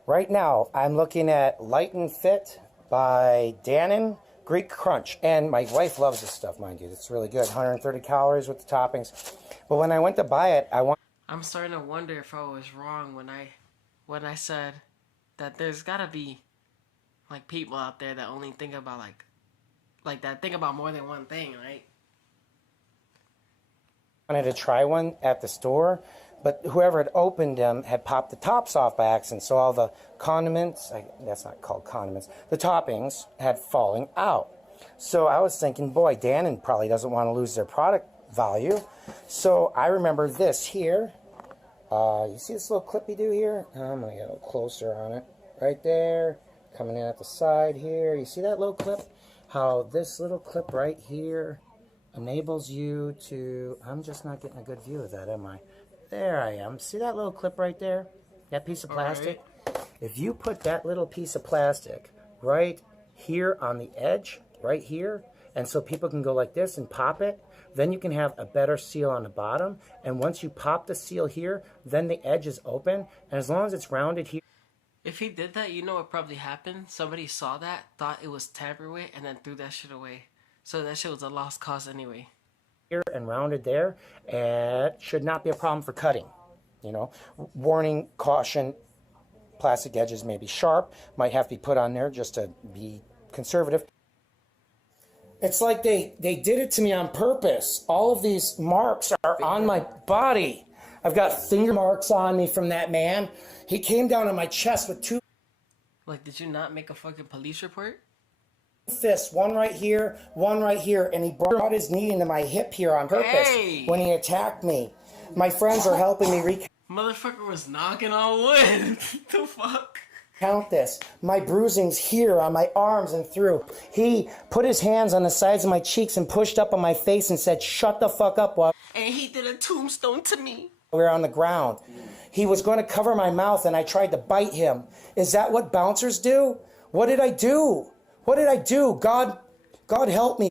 Right now, I'm looking at Light and Fit by Dannon Greek Crunch. And my wife loves this stuff, mind you. It's really good. 130 calories with the toppings. But when I went to buy it, I'm starting to wonder if I was wrong when I said that there's gotta be like people out there that only think about like that think about more than one thing, right? wanted to try one at the store, but whoever had opened them had popped the tops off by accident, so all the condiments, that's not called condiments, the toppings had fallen out. So I was thinking, boy, Dannon probably doesn't want to lose their product value. So I remember this here. You see this little clip you do here? I'm going to get a little closer on it. Right there, coming in at the side here. You see that little clip? How this little clip right here enables you to, I'm just not getting a good view of that, am I? There I am. See that little clip right there? That piece of plastic? Right. If you put that little piece of plastic right here on the edge, right here, and so people can go like this and pop it, then you can have a better seal on the bottom. And once you pop the seal here, then the edge is open. And as long as it's rounded here. If he did that, you know what probably happened? Somebody saw that, thought it was tampered with, and then threw that shit away. So that shit was a lost cause anyway. Here and rounded there, it should not be a problem for cutting. You know, warning, caution, plastic edges may be sharp, might have to be put on there just to be conservative. It's like they did it to me on purpose. All of these marks are on my body. I've got finger marks on me from that man. He came down on my chest with two... Like, did you not make a fucking police report? Fists, one right here, and he brought his knee into my hip here on purpose when he attacked me. My friends are helping me Motherfucker was knocking on wood. The fuck? Count this. My bruisings here on my arms and through. He put his hands on the sides of my cheeks and pushed up on my face and said, "Shut the fuck up," while and he did a tombstone to me. We were on the ground. He was going to cover my mouth and I tried to bite him. Is that what bouncers do? What did I do? What did I do? God help me.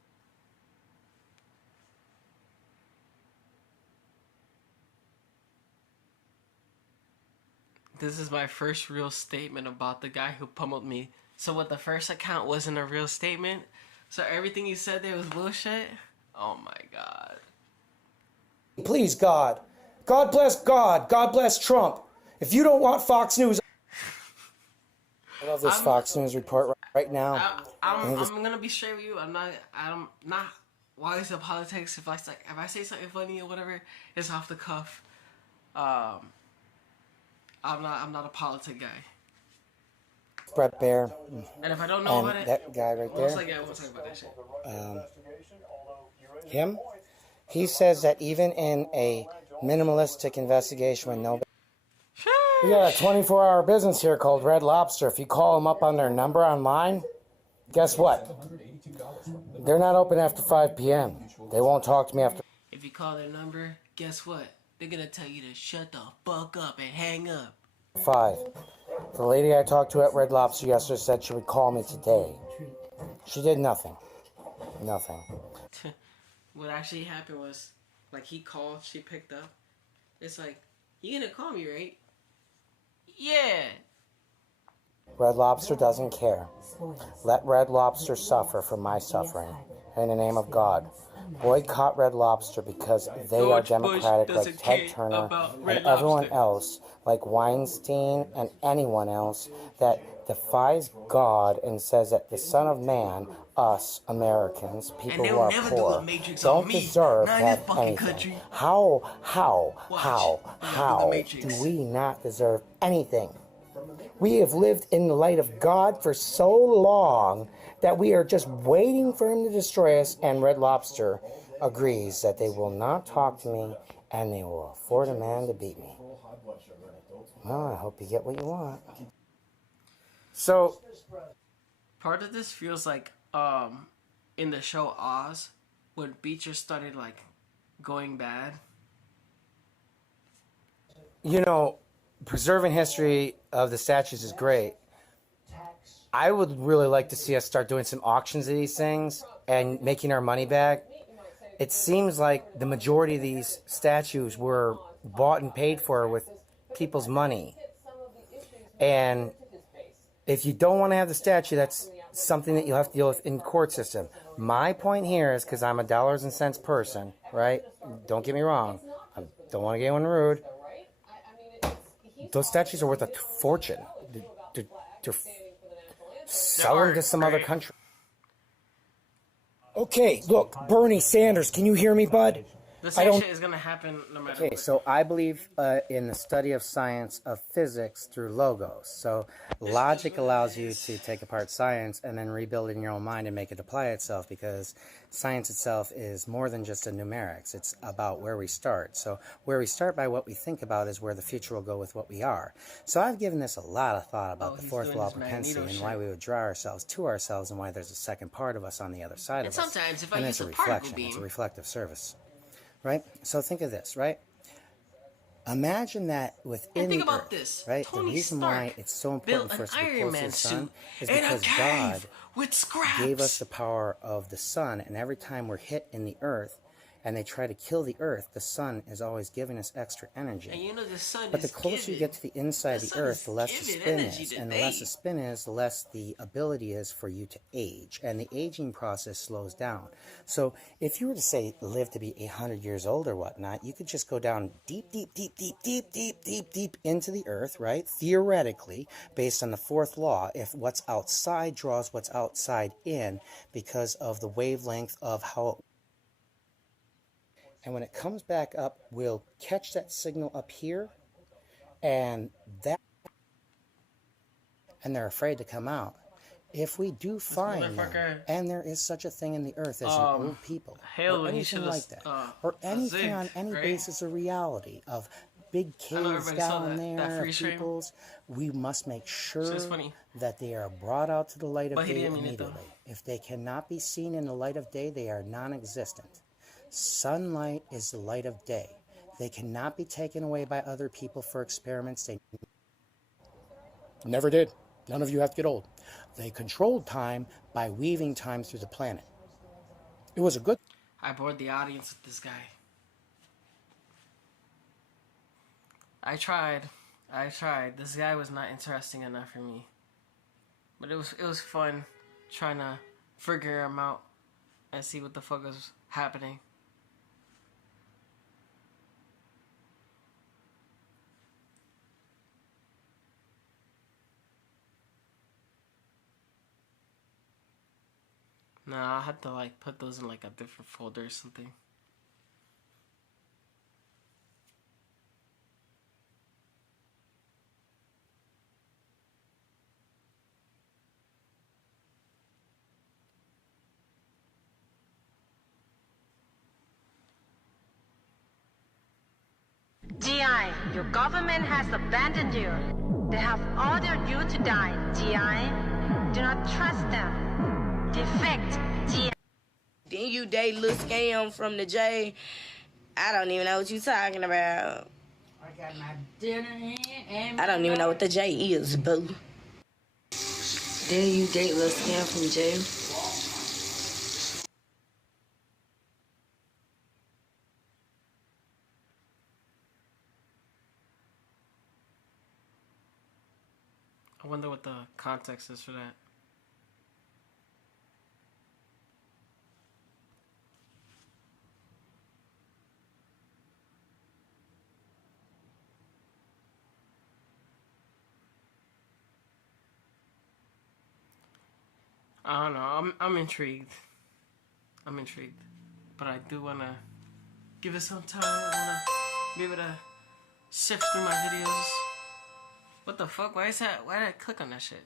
This is my first real statement about the guy who pummeled me. So what the first account wasn't a real statement? So everything you said there was bullshit? Oh my God. Please, God. God bless God. God bless Trump. If you don't want Fox News... I love this Fox News report right now. I'm gonna be straight with you. I'm not wise in politics. If I say something funny or whatever, it's off the cuff. I'm not a politic guy. Brett Bear. And if I don't know about it, that guy right there. I won't talk about that shit. Him. He says that even in a minimalistic investigation when nobody. We got a 24-hour business here called Red Lobster. If you call them up on their number online, guess what? They're not open after 5 p.m. They won't talk to me after. If you call their number, guess what? They're gonna tell you to shut the fuck up and hang up. 5. The lady I talked to at Red Lobster yesterday said she would call me today. She did nothing. Nothing. What actually happened was, like, he called, she picked up. It's like, you gonna call me, right? Yeah. Red Lobster doesn't care. Let Red Lobster suffer for my suffering. In the name of God. Boycott Red Lobster because they are democratic like Ted Turner and everyone else, like Weinstein and anyone else that defies God and says that the Son of Man, us Americans, people who are poor, don't deserve that anything. How do we not deserve anything? We have lived in the light of God for so long that we are just waiting for him to destroy us, and Red Lobster agrees that they will not talk to me and they will afford a man to beat me. Well, I hope you get what you want. So, part of this feels like in the show Oz, when Beecher started like going bad. you know, preserving history of the statues is great. I would really like to see us start doing some auctions of these things and making our money back. It seems like the majority of these statues were bought and paid for with people's money. And if you don't want to have the statue, that's something that you'll have to deal with in the court system. My point here is, because I'm a dollars and cents person, right? Don't get me wrong. I don't want to get anyone rude. Those statues are worth a fortune. They're selling to some other country. Okay, look, Bernie Sanders, can you hear me, bud? The same shit is gonna happen no matter Okay, so I believe in the study of science of physics through logos. So logic allows you to take apart science and then rebuild it in your own mind and make it apply itself, because science itself is more than just a numerics. It's about where we start. So where we start by what we think about is where the future will go with what we are. So I've given this a lot of thought about the fourth law of propensity and why we would draw ourselves to ourselves and why there's a second part of us on the other side of us. Sometimes if I And use it's a a particle reflection. beam, It's a reflective service. Right? So think of this, right? Imagine that within think the about earth, this. right? Tony the reason Stark why it's so important built for us to an be Iron close to Man the sun suit is in a because cave God with scraps. gave us the power of the sun, and every time we're hit in the earth and they try to kill the earth, the sun is always giving us extra energy. And you know the sun But the is closer you giving. get to the inside of the earth, the less the spin is. And the less the spin is, the less the ability is for you to age. And the aging process slows down. So if you were to say live to be 100 years old or whatnot, you could just go down deep into the earth, right? Theoretically, based on the fourth law, if what's outside draws what's outside in because of the wavelength of how it. And when it comes back up, we'll catch that signal up here, and they're afraid to come out. If we do find them, and there is such a thing in the earth as an old people, or anything like that, or anything on any basis of reality, of big caves down there, peoples, we must make sure that they are brought out to the light of day immediately. If they cannot be seen in the light of day, they are non-existent. Sunlight is the light of day. They cannot be taken away by other people for experiments. They never did. None of you have to get old. They controlled time by weaving time through the planet. It was a good... I bored the audience with this guy. I tried. This guy was not interesting enough for me. But it was fun trying to figure him out and see what the fuck was happening. Nah, I had to like put those in like a different folder or something. GI, your government has abandoned you. They have ordered you to die. GI, do not trust them. Defect, GI. Then you date Lil Scam from the J. I don't even know what you talking about. I got my dinner in and I don't even know what the J is, boo. Then you date Lil Scam from J. I wonder what the context is for that. I don't know. I'm intrigued. But I do want to give it some time. I want to be able to sift through my videos. What the fuck? Why did I click on that shit?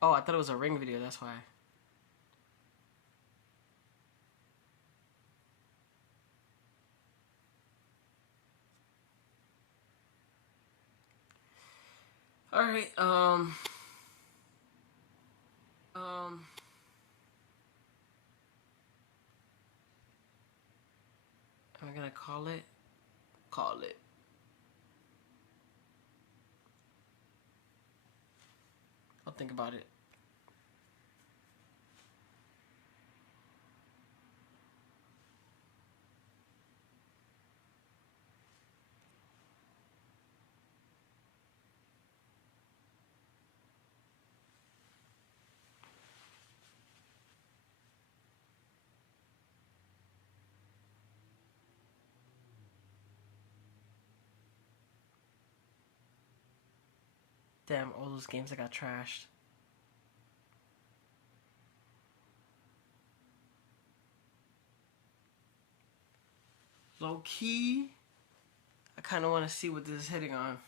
Oh, I thought it was a Ring video. That's why. All right. Am I gonna call it? Call it. I'll think about it. Damn, all those games that got trashed. Low key, I kind of want to see what this is hitting on.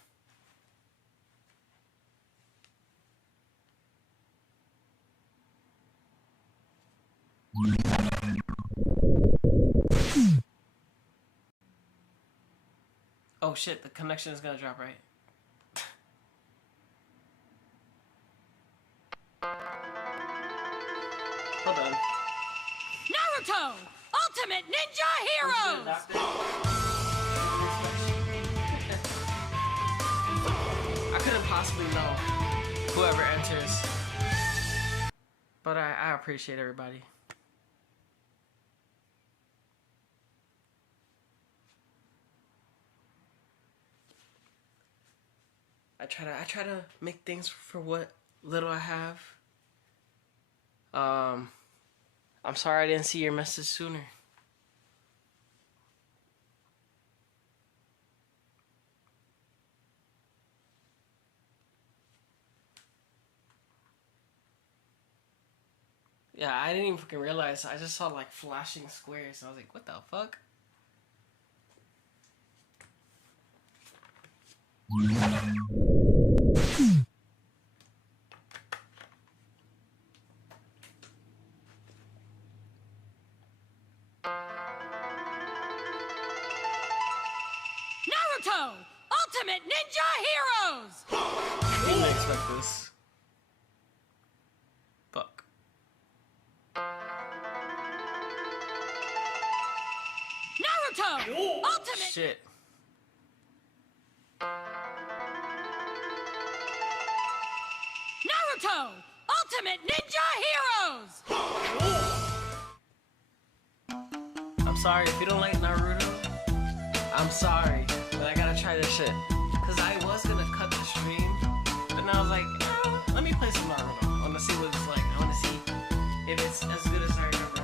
Oh shit, the connection is gonna drop, right? Hold on. Naruto! Ultimate Ninja Heroes! I couldn't possibly know whoever enters. But I appreciate everybody. I try to make things for what little I have. I'm sorry I didn't see your message sooner. Yeah, I didn't even fucking realize. I just saw like flashing squares and I was like, what the fuck? Naruto! Ultimate Ninja Heroes! I didn't expect this. Fuck. Naruto! Ultimate... Shit. Naruto! Ultimate Ninja Heroes! I'm sorry if you don't like Naruto. I'm sorry, but I gotta try this shit. Cause I was gonna cut the stream, but now I was like, let me play some Naruto. I wanna see what it's like. I wanna see if it's as good as I remember.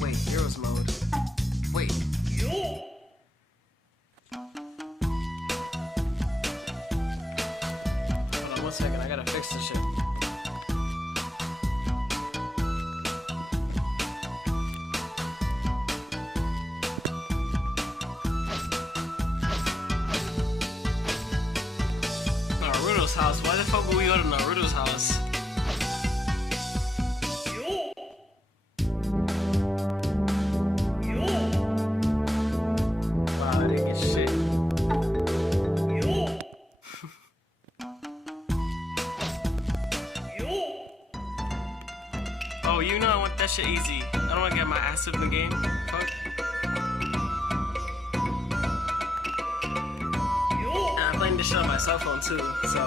Wait, Heroes mode. Wait. Hold on 1 second, I gotta fix this shit. Naruto's house? Why the fuck would we go to Naruto's house? Wow, I didn't get shit. Oh, you know I want that shit easy. I don't want to get my ass in the game. Fuck. And I'm playing this shit on my cell phone too, so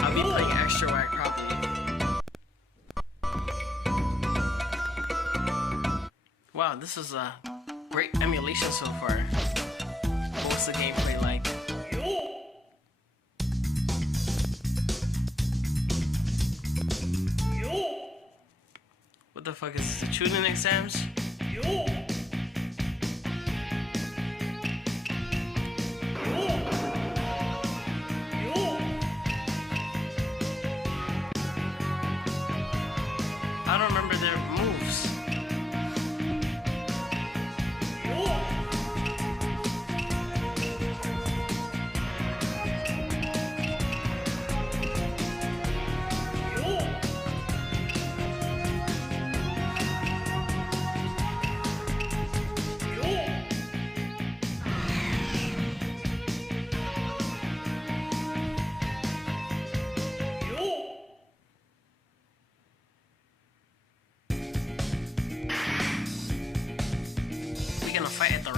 I'll be playing extra whack probably. Wow, this is a great emulation so far. What's the gameplay like? What the fuck is this? Tuning exams? I don't remember their moves.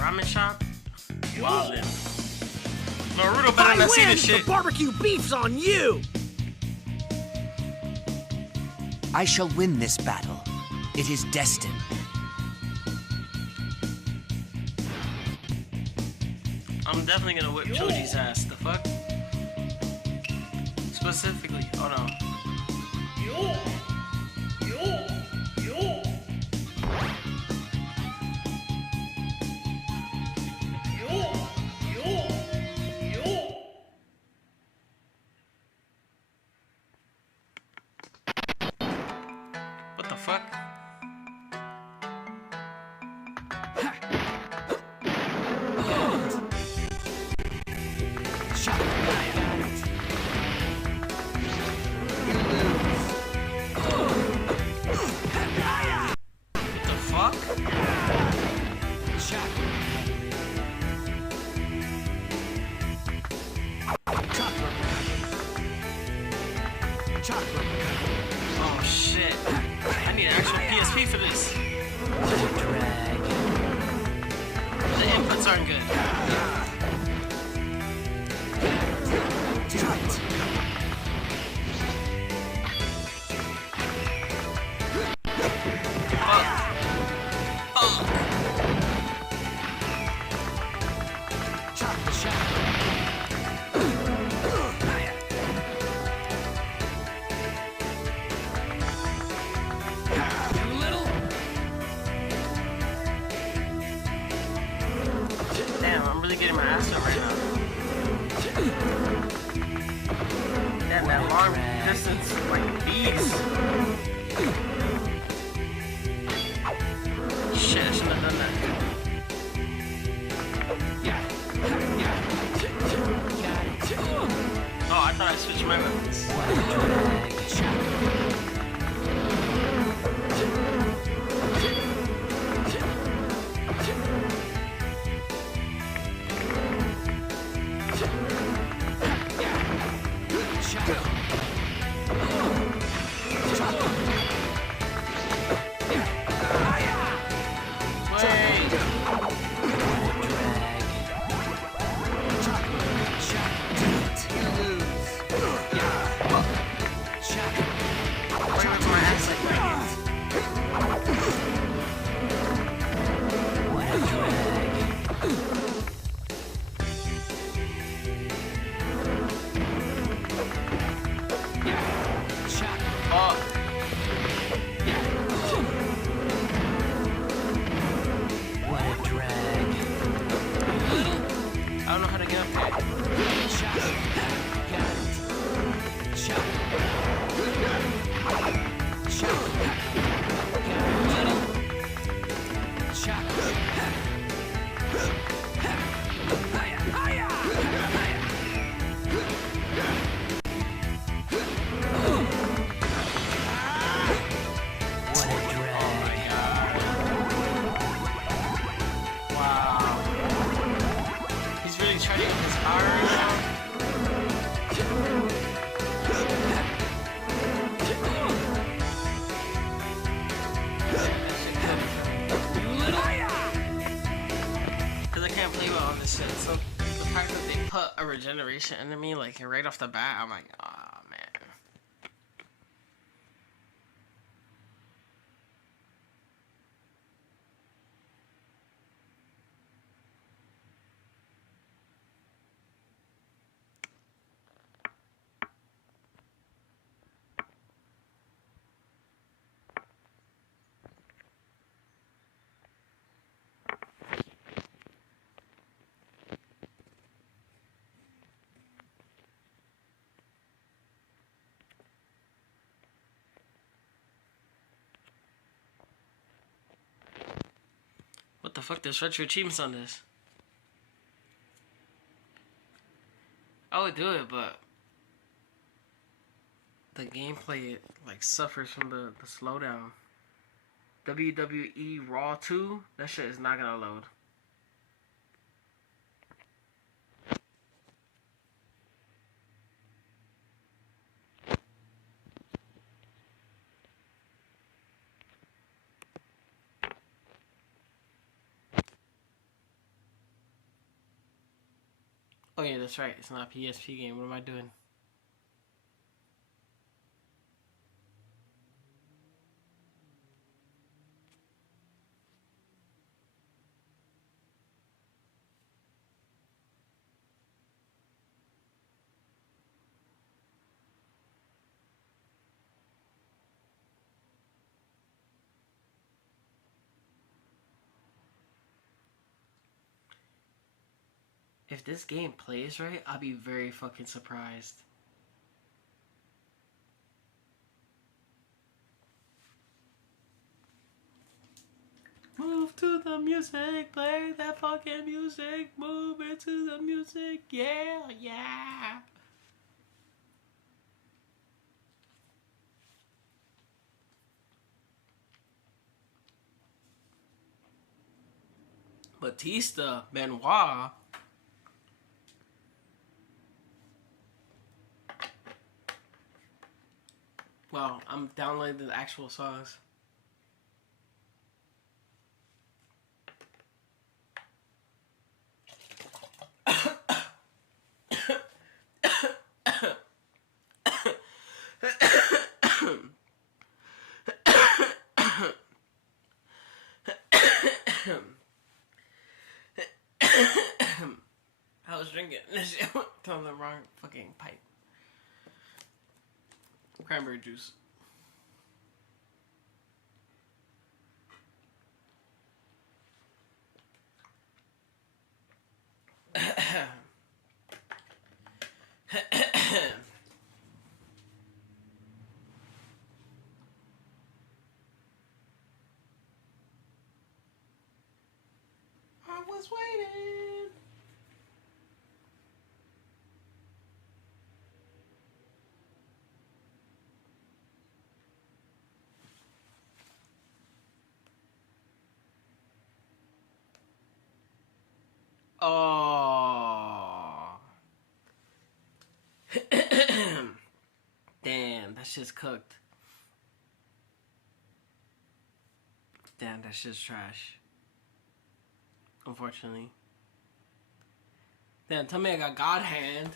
ramen shop. Wildin'. Naruto better not see this shit. The barbecue beef's on you! I shall win this battle. It is destined. I'm definitely gonna whip Choji's ass. The fuck? Specifically. Oh no. What the fuck? Oh shit. I need an actual PSP for this. The inputs aren't good. Damn, I'm really getting my ass up right now. Damn, that long distance, like bees. Shit, I shouldn't have done that. Oh, I thought I switched my weapons. I don't know how to get up there. So the fact that they put a regeneration enemy like right off the bat, I'm like, oh man. What the fuck? There's retro achievements on this. I would do it, but the gameplay like suffers from the slowdown. WWE Raw 2, that shit is not gonna load. Oh yeah, that's right. It's not a PSP game. What am I doing? If this game plays right, I'll be very fucking surprised. Move to the music, play that fucking music, move into the music, yeah, yeah. Batista, Benoit. Well, I'm downloading the actual songs. I was drinking this shit from the wrong fucking pipe. Cranberry juice. I was waiting. Oh. Damn, that shit's cooked. Damn, that shit's trash. Unfortunately. Damn, tell me I got God hand.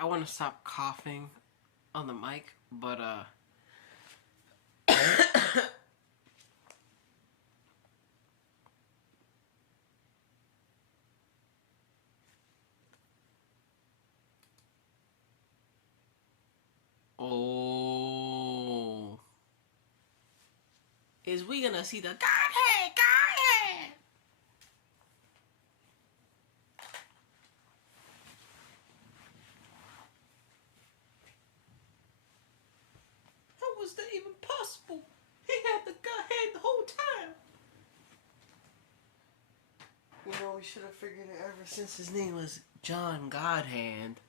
I want to stop coughing on the mic, but oh, is we gonna see the Godhead? How was that even possible? He had the Godhead the whole time. You know, we should have figured it ever since his name was John Godhand.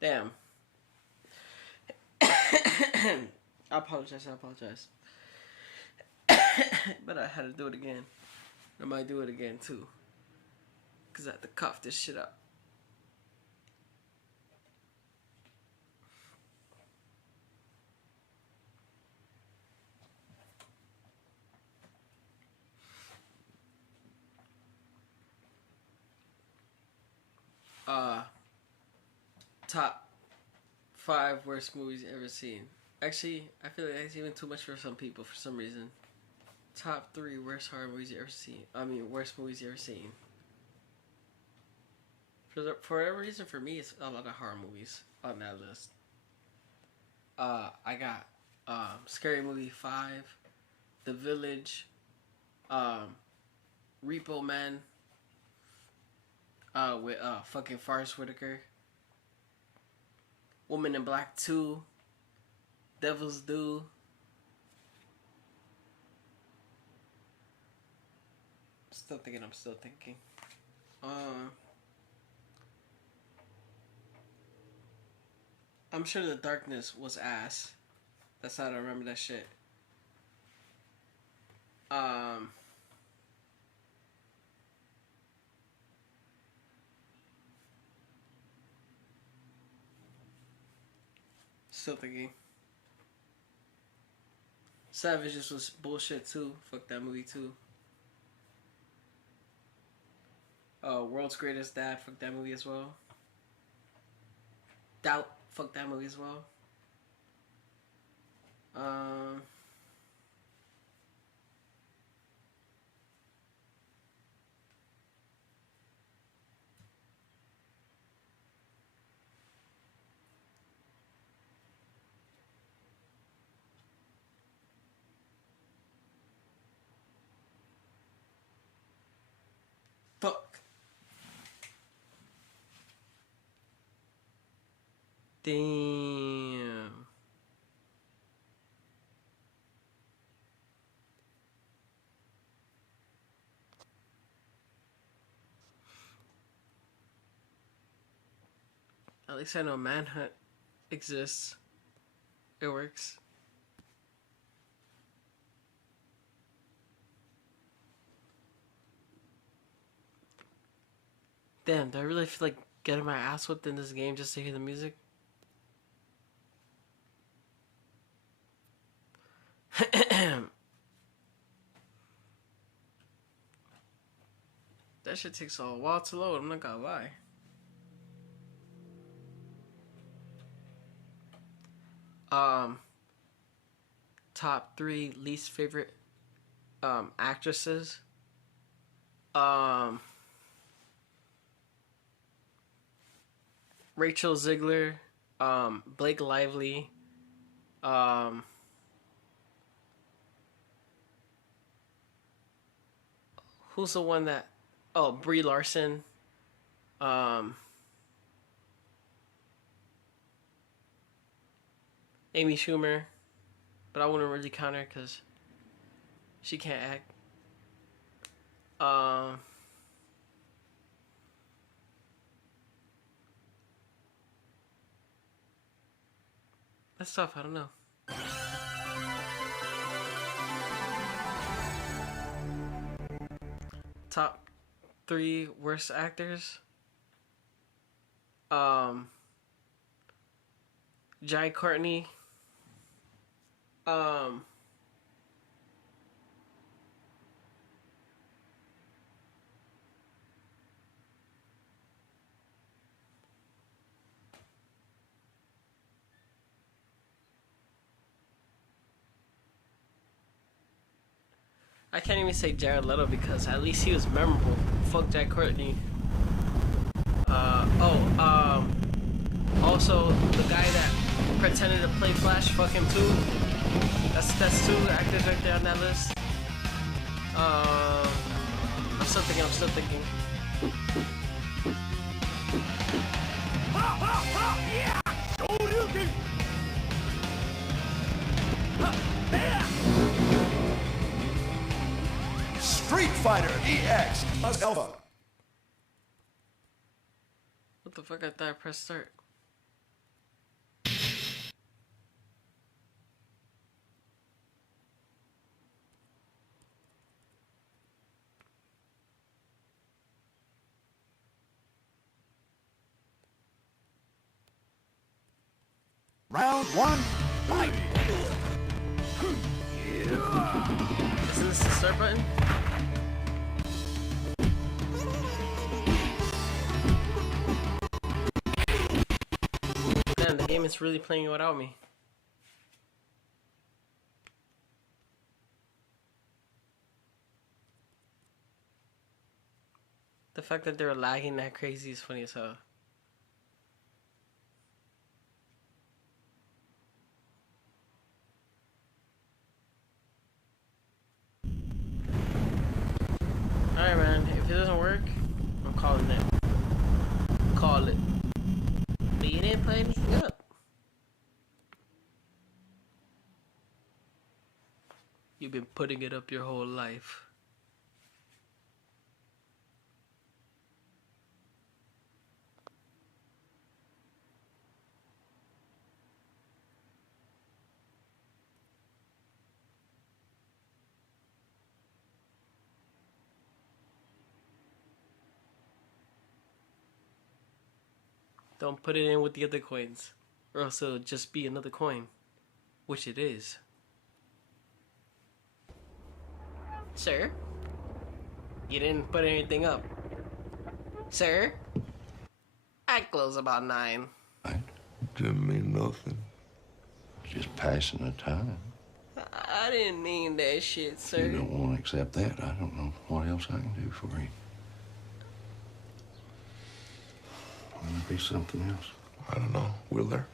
Damn. I apologize. But I had to do it again. I might do it again too. Because I have to cough this shit up. Top 5 worst movies ever seen. Actually, I feel like that's even too much for some people for some reason. Top 3 worst horror movies you ever seen. Worst movies you ever seen. For whatever reason, for me, it's a lot of horror movies on that list. I got Scary Movie 5, The Village, Repo Man, with fucking Forrest Whitaker, Woman in Black 2, Devil's Due, Still thinking. I'm still thinking. I'm sure The Darkness was ass. That's how I remember that shit. Still thinking. Savages was bullshit too. Fuck that movie too. World's Greatest Dad. Fuck that movie as well. Doubt. Fuck that movie as well. Fuck. Damn. At least I know Manhunt exists. It works. Damn, do I really feel like getting my ass whipped in this game just to hear the music? That shit takes a while to load, I'm not gonna lie. Top 3 least favorite actresses. Rachel Ziegler, Blake Lively, who's the one that, Brie Larson, Amy Schumer, but I wouldn't really count her because she can't act. That's tough, I don't know. Top 3 worst actors. Jai Courtney. I can't even say Jared Leto because at least he was memorable. Fuck Jack Courtney. Also the guy that pretended to play Flash, fuck him too. That's 2 actors right there on that list. I'm still thinking. Street Fighter EX Alpha. What the fuck? I thought I pressed start. Round 1, fight! Isn't this the start button? Damn, the game is really playing without me. The fact that they're lagging that crazy is funny as hell. Alright, man. If it doesn't work, I'm calling it. Call it. But you didn't put anything up. You've been putting it up your whole life. Don't put it in with the other coins, or else it'll just be another coin, which it is. Sir? You didn't put anything up. Sir? I close about 9. Didn't mean nothing. Just passing the time. I didn't mean that shit, sir. You don't want to accept that. I don't know what else I can do for you. Maybe something else. I don't know. Will there?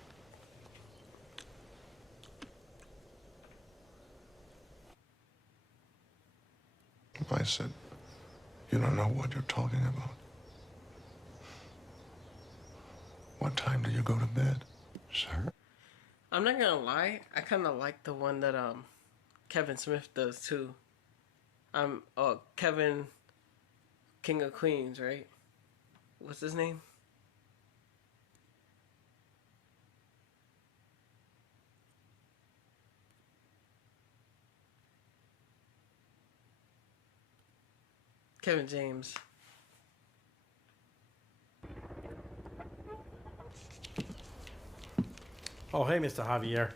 I said, you don't know what you're talking about. What time do you go to bed? Sir? I'm not gonna lie, I kinda like the one that Kevin Smith does too. Kevin King of Queens, right? What's his name? Kevin James. Oh, hey, Mr. Javier.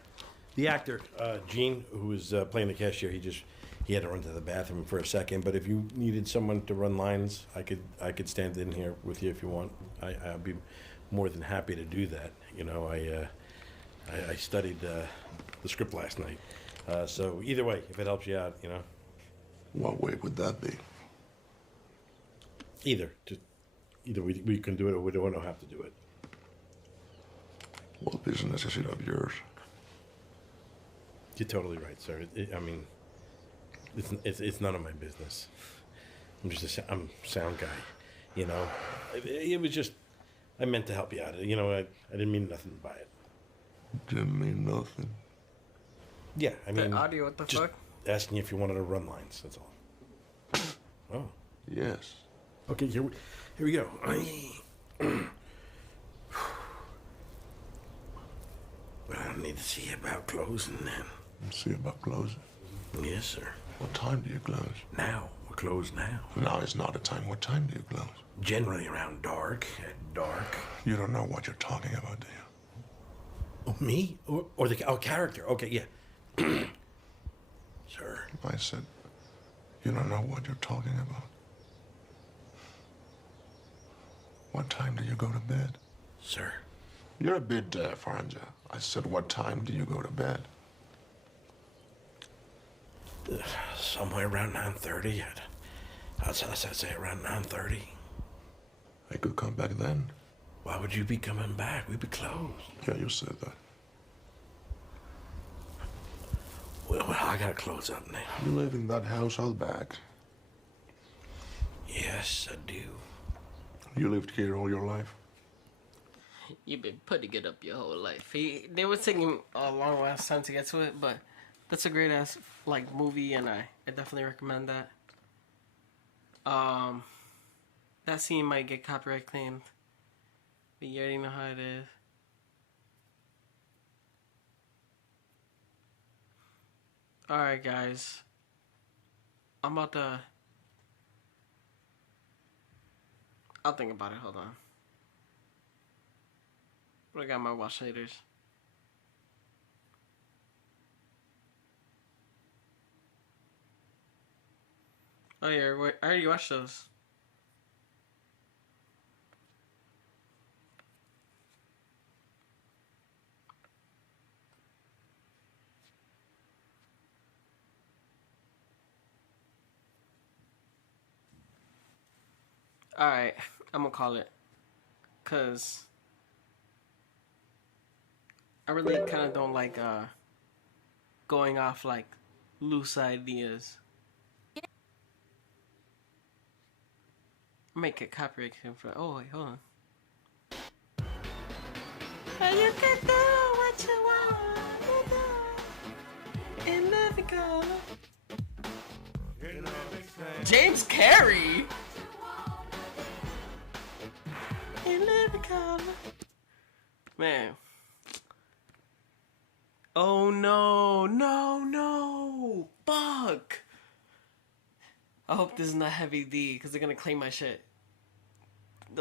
The actor, Gene, who was playing the cashier, he had to run to the bathroom for a second. But if you needed someone to run lines, I could stand in here with you if you want. I'd be more than happy to do that. You know, I studied the script last night. So either way, if it helps you out, you know. What way would that be? Either we can do it or we don't have to do it. What business is it of yours? You're totally right, sir. I mean, it's none of my business. I'm a sound guy, you know. It was just, I meant to help you out. You know, I didn't mean nothing by it. Didn't mean nothing. Yeah, I mean, the audio, what the just fuck? asking you if you wanted to run lines. That's all. Oh. Yes. Okay, here we go. Well, I need to see about closing then. See about closing? Yes, sir. What time do you close? Now. We're closed now. Now is not a time. What time do you close? Generally around dark. At dark. You don't know what you're talking about, do you? Oh, me? Or the character? Okay, yeah. Sir. I said, you don't know what you're talking about. What time do you go to bed? Sir. You're a bit deaf, aren't you? I said, what time do you go to bed? Somewhere around 9:30. I'd say around 9:30. I could come back then. Why would you be coming back? We'd be closed. Yeah, you said that. Well, I gotta close up now. You live in that house out back? Yes, I do. You lived here all your life? You've been putting it up your whole life. They were taking a long last time to get to it, but that's a great ass movie, and I definitely recommend that. That scene might get copyright claimed, but you already know how it is. All right, guys. I'm about to. I'll think about it. Hold on. But I got my watch laters. Oh yeah, wait, I already watched those. Alright, I'm gonna call it. Cause I really kind of don't like going off loose ideas. Make it copyright for. Oh wait, hold on. You can do what you want to do in living color. James Carey. In living color. Man. Oh no, no, fuck. I hope this is not Heavy D, because they're gonna claim my shit.